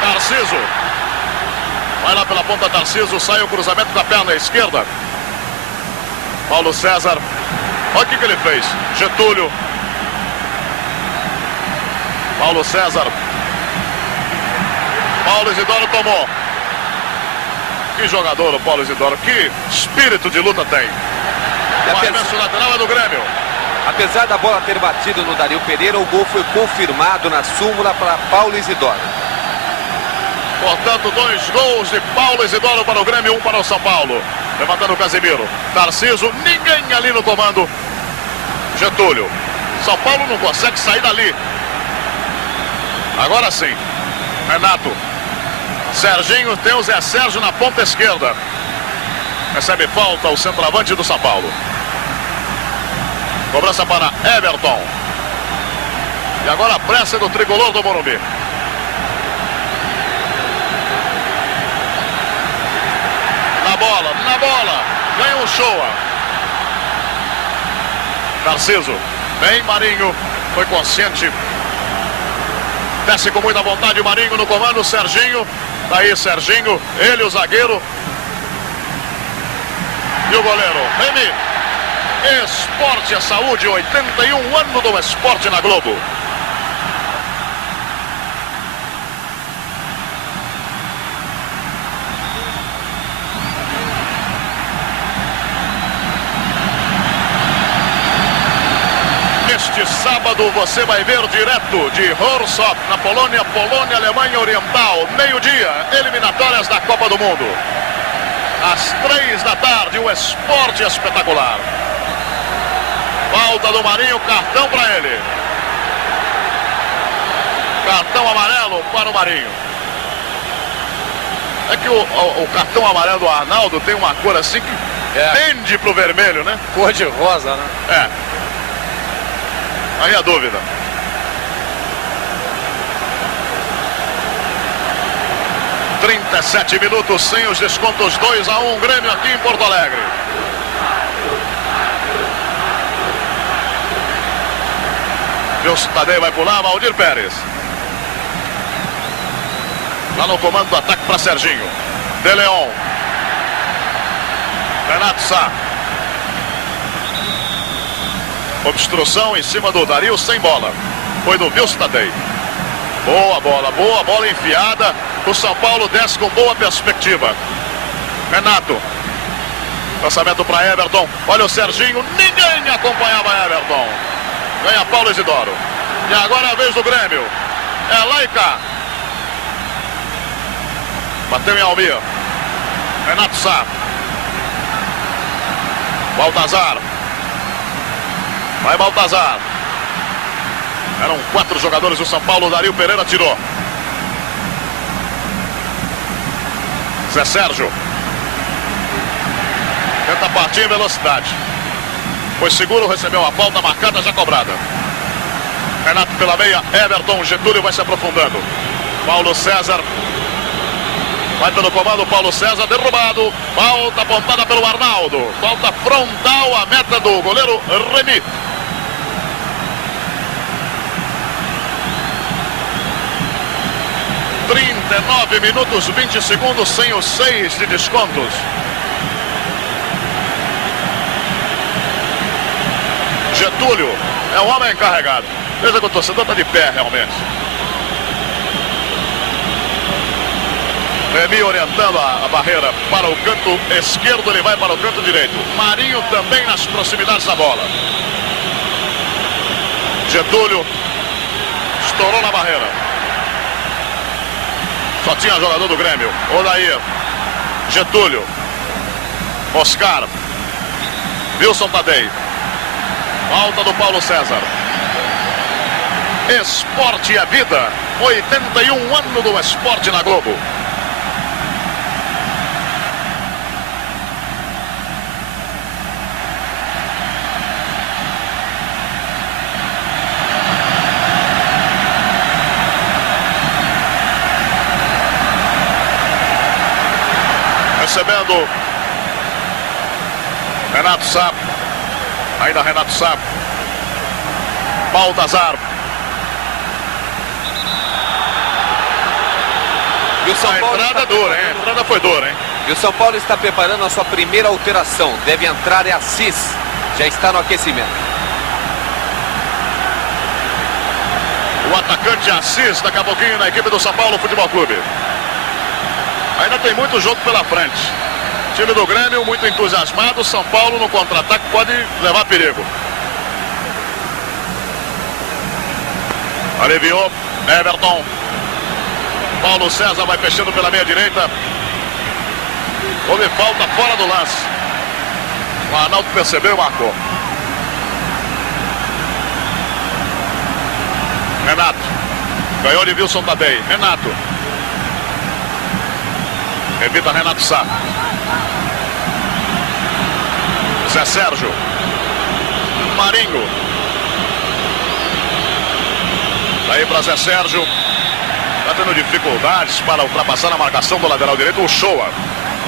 Tarciso. Vai lá pela ponta, Tarciso, sai o cruzamento da perna esquerda. Paulo César. Olha o que ele fez. Getúlio. Paulo César. Paulo Isidoro tomou. Que jogador o Paulo Isidoro. Que espírito de luta tem. O arremesso lateral é do Grêmio. Apesar da bola ter batido no Dario Pereira, o gol foi confirmado na súmula para Paulo Isidoro. Portanto, 2 gols de Paulo Isidoro para o Grêmio, 1 para o São Paulo. Levantando o Casemiro. Tarciso, ninguém ali no comando. Getúlio. São Paulo não consegue sair dali. Agora sim. Renato. Serginho, tem o Zé Sérgio na ponta esquerda. Recebe falta o centroavante do São Paulo. Cobrança para Everton. E agora a pressa do tricolor do Morumbi. Na bola. Ganha o Shoa. Tarciso. Vem Marinho. Foi consciente. Desce com muita vontade o Marinho no comando. Serginho. Daí Serginho. Ele, o zagueiro. E o goleiro. Remy. Esporte é saúde. 81 anos do esporte na Globo. Neste sábado você vai ver direto de Wrocław, na Polônia, Alemanha Oriental, meio-dia, eliminatórias da Copa do Mundo. Às 3 da tarde, o esporte espetacular. Falta do Marinho, cartão para ele. Cartão amarelo para o Marinho. É que o cartão amarelo do Arnaldo tem uma cor assim que tende pro vermelho, né? Cor de rosa, né? É. Aí a dúvida. 37 minutos sem os descontos, 2-1 Grêmio aqui em Porto Alegre. Wilson Tadei vai pular, Valdir Pérez. Lá no comando do ataque para Serginho. De Leon. Renato Sá. Obstrução em cima do Dario, sem bola. Foi do Wilson Tadei. Boa bola enfiada. O São Paulo desce com boa perspectiva. Renato. Lançamento para Everton. Olha o Serginho. Ninguém acompanhava Everton. Ganha Paulo Isidoro. E agora é a vez do Grêmio. É lá e cá. Bateu em Almir. Renato Sá. Baltazar. Vai Baltazar. Eram 4 jogadores do São Paulo. Dario Pereira tirou. Zé Sérgio. Tenta partir em velocidade. Foi seguro, recebeu a falta marcada, já cobrada. Renato pela meia, Everton, Getúlio vai se aprofundando. Paulo César. Vai pelo comando, Paulo César, derrubado. Falta apontada pelo Arnaldo. Falta frontal à meta do goleiro Remy. (39 minutos 20 segundos sem os 6 de descontos. Getúlio é o homem encarregado. Veja que o torcedor está de pé realmente. Remy orientando a barreira para o canto esquerdo, ele vai para o canto direito. Marinho também nas proximidades da bola. Getúlio estourou na barreira. Só tinha jogador do Grêmio. Odair. Getúlio. Oscar. Wilson Tadei. Falta do Paulo César. Esporte é vida. 81 anos do esporte na Globo. Recebendo Renato Sá. Ainda Renato Sá. Baltazar. E o São Paulo A entrada dura, hein? A entrada foi dura, hein? E o São Paulo está preparando a sua primeira alteração. Deve entrar Assis. Já está no aquecimento. O atacante Assis daqui a pouquinho na equipe do São Paulo Futebol Clube. Ainda tem muito jogo pela frente. Time do Grêmio muito entusiasmado. São Paulo no contra-ataque pode levar perigo. Aliviou Everton. Paulo César vai fechando pela meia direita. Houve falta fora do lance. O Arnaldo percebeu e marcou. Renato. Ganhou de Wilson Tadei. Renato. Evita Renato Sá. Zé Sérgio. Marinho. Daí para Zé Sérgio. Está tendo dificuldades para ultrapassar na marcação do lateral direito, o Shoa.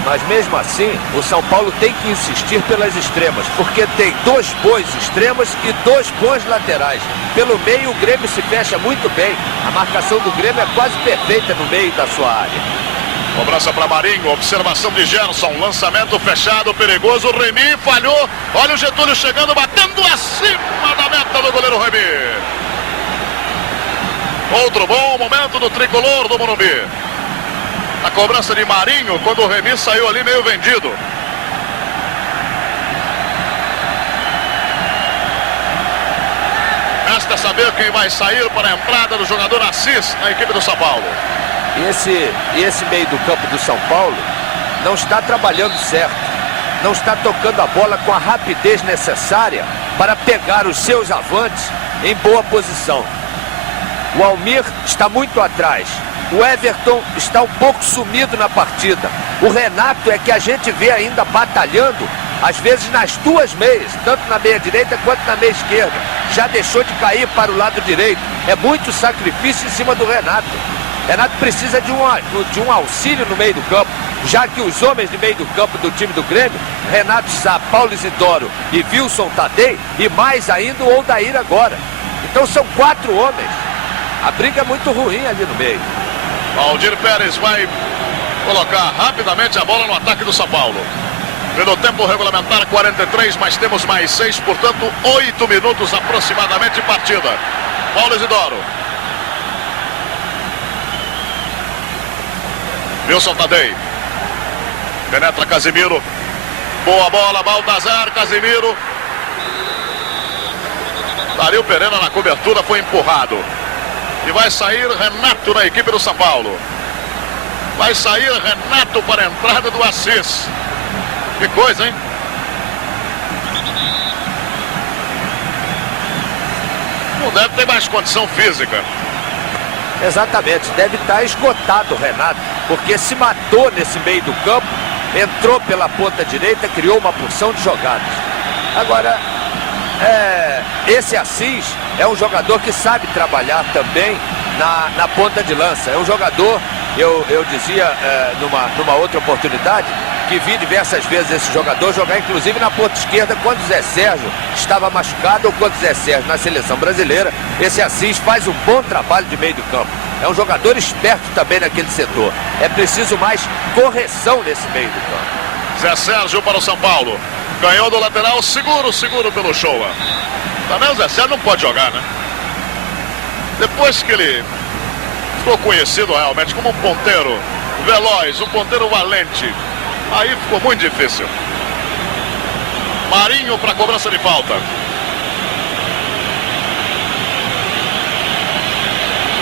Mas mesmo assim, o São Paulo tem que insistir pelas extremas, porque tem 2 bons extremas e 2 bons laterais. Pelo meio, o Grêmio se fecha muito bem. A marcação do Grêmio é quase perfeita no meio da sua área. Cobrança para Marinho, observação de Gerson, lançamento fechado, perigoso, Remy falhou, olha o Getúlio chegando, batendo acima da meta do goleiro Remy. Outro bom momento do tricolor do Morumbi. A cobrança de Marinho, quando o Remy saiu ali meio vendido. Resta saber quem vai sair para a entrada do jogador Assis na equipe do São Paulo. Esse meio do campo do São Paulo não está trabalhando certo. Não está tocando a bola com a rapidez necessária para pegar os seus avantes em boa posição. O Almir está muito atrás. O Everton está um pouco sumido na partida. O Renato é que a gente vê ainda batalhando, às vezes nas 2 meias, tanto na meia direita quanto na meia esquerda. Já deixou de cair para o lado direito. É muito sacrifício em cima do Renato. Renato precisa de um auxílio no meio do campo, já que os homens de meio do campo do time do Grêmio, Renato Sá, Paulo Isidoro e Wilson Tadei, e mais ainda o Odair agora. Então são 4 homens. A briga é muito ruim ali no meio. Valdir Pérez vai colocar rapidamente a bola no ataque do São Paulo. Pelo tempo regulamentar 43, mas temos mais 6, portanto 8 minutos aproximadamente de partida. Paulo Isidoro. Wilson Tadei. Penetra Casimiro. Boa bola, Baltazar, Casimiro. Dario Pereira na cobertura, foi empurrado. E vai sair Renato na equipe do São Paulo. Vai sair Renato para a entrada do Assis. Que coisa, hein? Não deve ter mais condição física. Exatamente, deve estar esgotado o Renato, porque se matou nesse meio do campo, entrou pela ponta direita, criou uma porção de jogadas. Agora, esse Assis é um jogador que sabe trabalhar também na ponta de lança. É um jogador, eu dizia numa outra oportunidade, que vi diversas vezes esse jogador jogar inclusive na ponta esquerda quando o Zé Sérgio estava machucado ou quando o Zé Sérgio na seleção brasileira. Esse Assis faz um bom trabalho de meio do campo. É um jogador esperto também naquele setor. É preciso mais correção nesse meio do campo. Zé Sérgio para o São Paulo. Ganhou do lateral, seguro pelo Showa. Também o Zé Sérgio não pode jogar, né? Depois que ele ficou conhecido realmente como um ponteiro veloz, um ponteiro valente, aí ficou muito difícil. Marinho para cobrança de falta.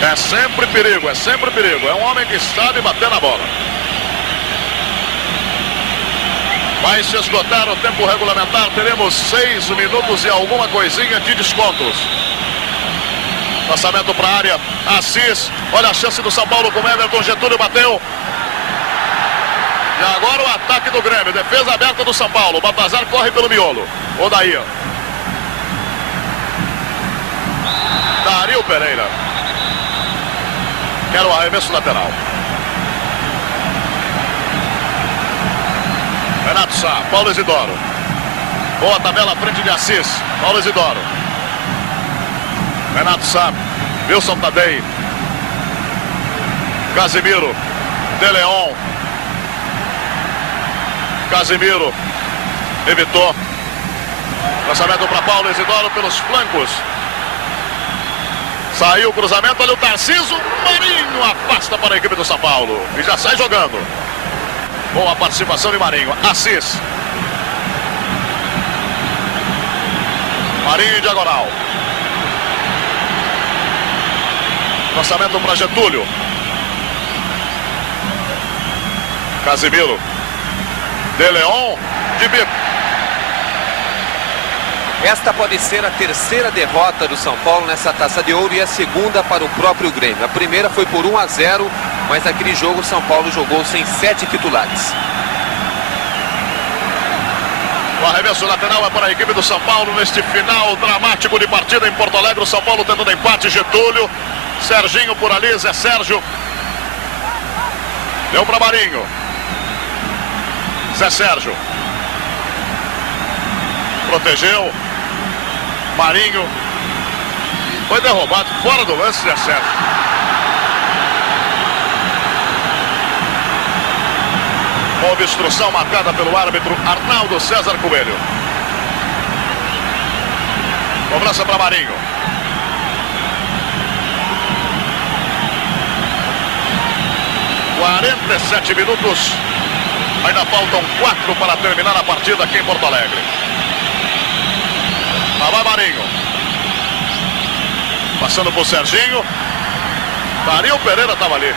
É sempre perigo, é sempre perigo. É um homem que sabe bater na bola. Vai se esgotar o tempo regulamentar. Teremos 6 minutos e alguma coisinha de descontos. Lançamento para a área. Assis. Olha a chance do São Paulo com Everton. Getúlio bateu. E agora o ataque do Grêmio. Defesa aberta do São Paulo. O Baltazar corre pelo miolo. Odair. Dario Pereira. Quer o arremesso lateral. Renato Sá. Paulo Isidoro. Boa tabela à frente de Assis. Paulo Isidoro. Renato Sá. Wilson Tadei. Casimiro. De Leon. Casimiro evitou. Lançamento para Paulo Isidoro pelos flancos. Saiu o cruzamento, ali o Tarciso. Marinho afasta para a equipe do São Paulo. E já sai jogando. Boa participação de Marinho. Assis. Marinho em diagonal. Lançamento para Getúlio. Casimiro. De Leon de bico. Esta pode ser a terceira derrota do São Paulo nessa Taça de Ouro e a segunda para o próprio Grêmio. A primeira foi por 1-0, mas naquele jogo o São Paulo jogou sem 7 titulares. O arremesso lateral é para a equipe do São Paulo neste final dramático de partida em Porto Alegre. O São Paulo tentando empate. Getúlio. Serginho por ali. Zé Sérgio. Deu para Marinho. Zé Sérgio. Protegeu. Marinho. Foi derrubado fora do lance, Zé Sérgio. Obstrução marcada pelo árbitro Arnaldo César Coelho. Cobrança para Marinho. (47 minutos). Ainda faltam 4 para terminar a partida aqui em Porto Alegre. Lá vai Marinho. Passando por Serginho. Dario Pereira estava ali.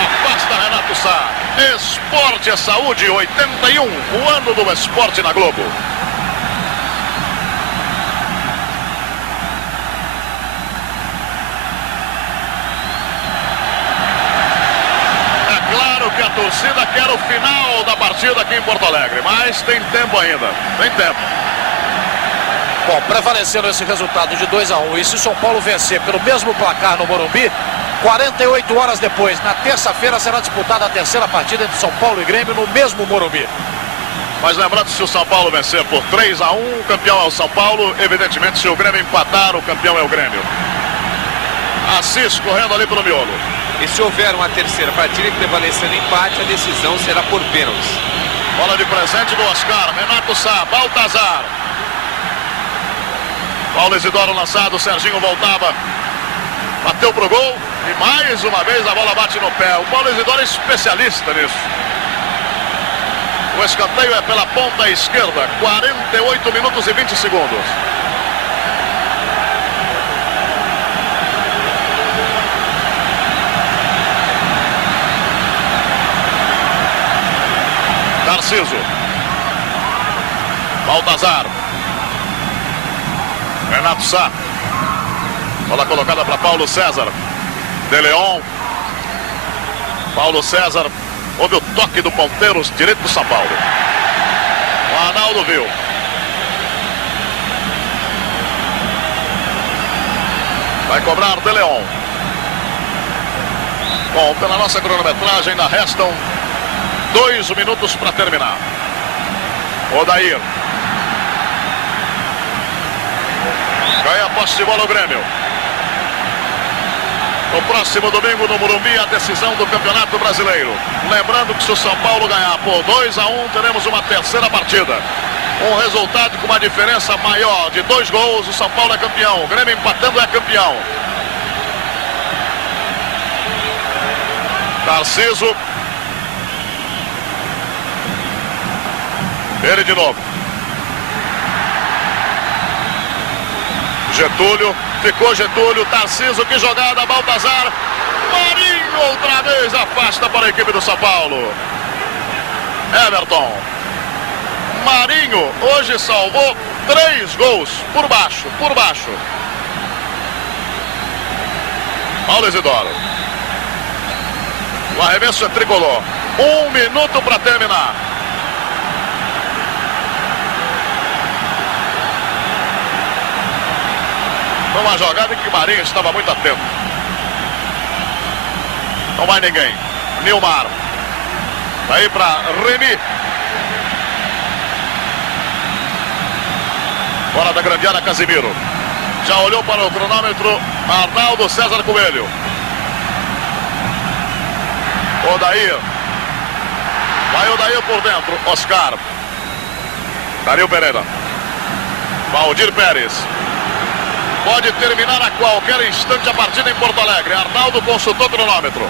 Afasta Renato Sá. Esporte é Saúde 81. O ano do esporte na Globo. A torcida quer o final da partida aqui em Porto Alegre, mas tem tempo ainda, tem tempo. Bom, prevalecendo esse resultado de 2-1 e se o São Paulo vencer pelo mesmo placar no Morumbi, 48 horas depois, na terça-feira, será disputada a terceira partida entre São Paulo e Grêmio no mesmo Morumbi. Mas lembrando, se o São Paulo vencer por 3-1, o campeão é o São Paulo. Evidentemente, se o Grêmio empatar, o campeão é o Grêmio. Assis correndo ali pelo miolo. E se houver uma terceira partida e prevalecendo empate, a decisão será por pênaltis. Bola de presente do Oscar, Renato Sá, Baltazar. Paulo Isidoro lançado, Serginho voltava. Bateu pro gol e mais uma vez a bola bate no pé. O Paulo Isidoro é especialista nisso. O escanteio é pela ponta esquerda, 48 minutos e 20 segundos. Tarciso. Baltazar. Renato Sá. Bola colocada para Paulo César. De Leon. Paulo César. Houve o toque do ponteiro direito do São Paulo. O Arnaldo viu. Vai cobrar De Leon. Bom, pela nossa cronometragem ainda restam 2 minutos para terminar. Odair. Ganha a posse de bola o Grêmio. No próximo domingo no Morumbi, a decisão do Campeonato Brasileiro. Lembrando que se o São Paulo ganhar por 2-1, teremos uma terceira partida. Um resultado com uma diferença maior de 2 gols, o São Paulo é campeão. O Grêmio empatando é campeão. Tarciso. Ele de novo. Getúlio. Ficou Getúlio, Tarciso, que jogada, Baltazar. Marinho outra vez afasta para a equipe do São Paulo. Everton. Marinho hoje salvou 3 gols por baixo, por baixo. Paulo Isidoro. O arremesso é tricolor. 1 minuto para terminar. Uma jogada em que Marinho estava muito atento. Não vai ninguém. Nilmar. Vai para Remy. Fora da grande área, Casimiro. Já olhou para o cronômetro Arnaldo César Coelho. Odair. Vai Odair por dentro. Oscar. Dario Pereira. Valdir Pérez. Pode terminar a qualquer instante a partida em Porto Alegre. Arnaldo consultou o cronômetro.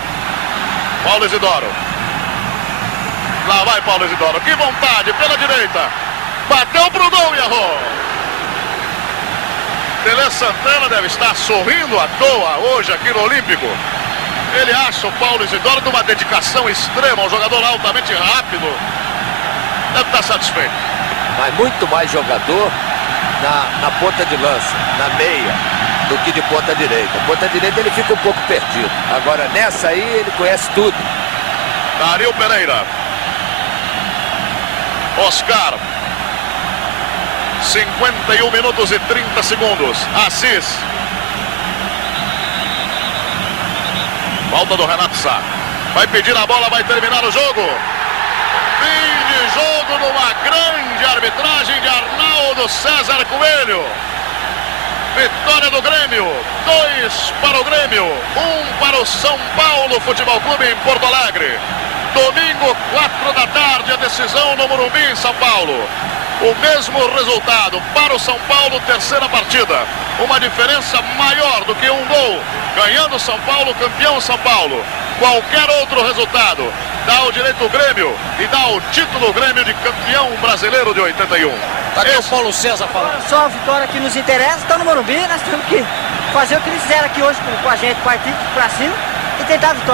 Paulo Isidoro. Lá vai Paulo Isidoro. Que vontade, pela direita. Bateu pro gol e errou. Tele Santana deve estar sorrindo à toa hoje aqui no Olímpico. Ele acha o Paulo Isidoro de uma dedicação extrema, um jogador altamente rápido. Deve estar satisfeito. Mas muito mais jogador na ponta de lança, na meia, do que de ponta direita. Ponta direita ele fica um pouco perdido. Agora nessa aí ele conhece tudo. Dario Pereira. Oscar. 51 minutos e 30 segundos. Assis. Falta do Renato Sá. Vai pedir a bola, vai terminar o jogo. Fim de jogo numa grande arbitragem de Arnaldo César Coelho. Vitória do Grêmio. 2 para o Grêmio. 1 para o São Paulo Futebol Clube em Porto Alegre. Domingo, 4 da tarde, a decisão no Morumbi em São Paulo. O mesmo resultado para o São Paulo, terceira partida. Uma diferença maior do que 1 gol. Ganhando São Paulo, campeão São Paulo. Qualquer outro resultado dá o direito ao Grêmio e dá o título Grêmio de campeão brasileiro de 81. Tá aqui o Paulo César falando. Só a vitória que nos interessa, está no Morumbi, nós temos que fazer o que eles fizeram aqui hoje com a gente, partir para cima e tentar a vitória.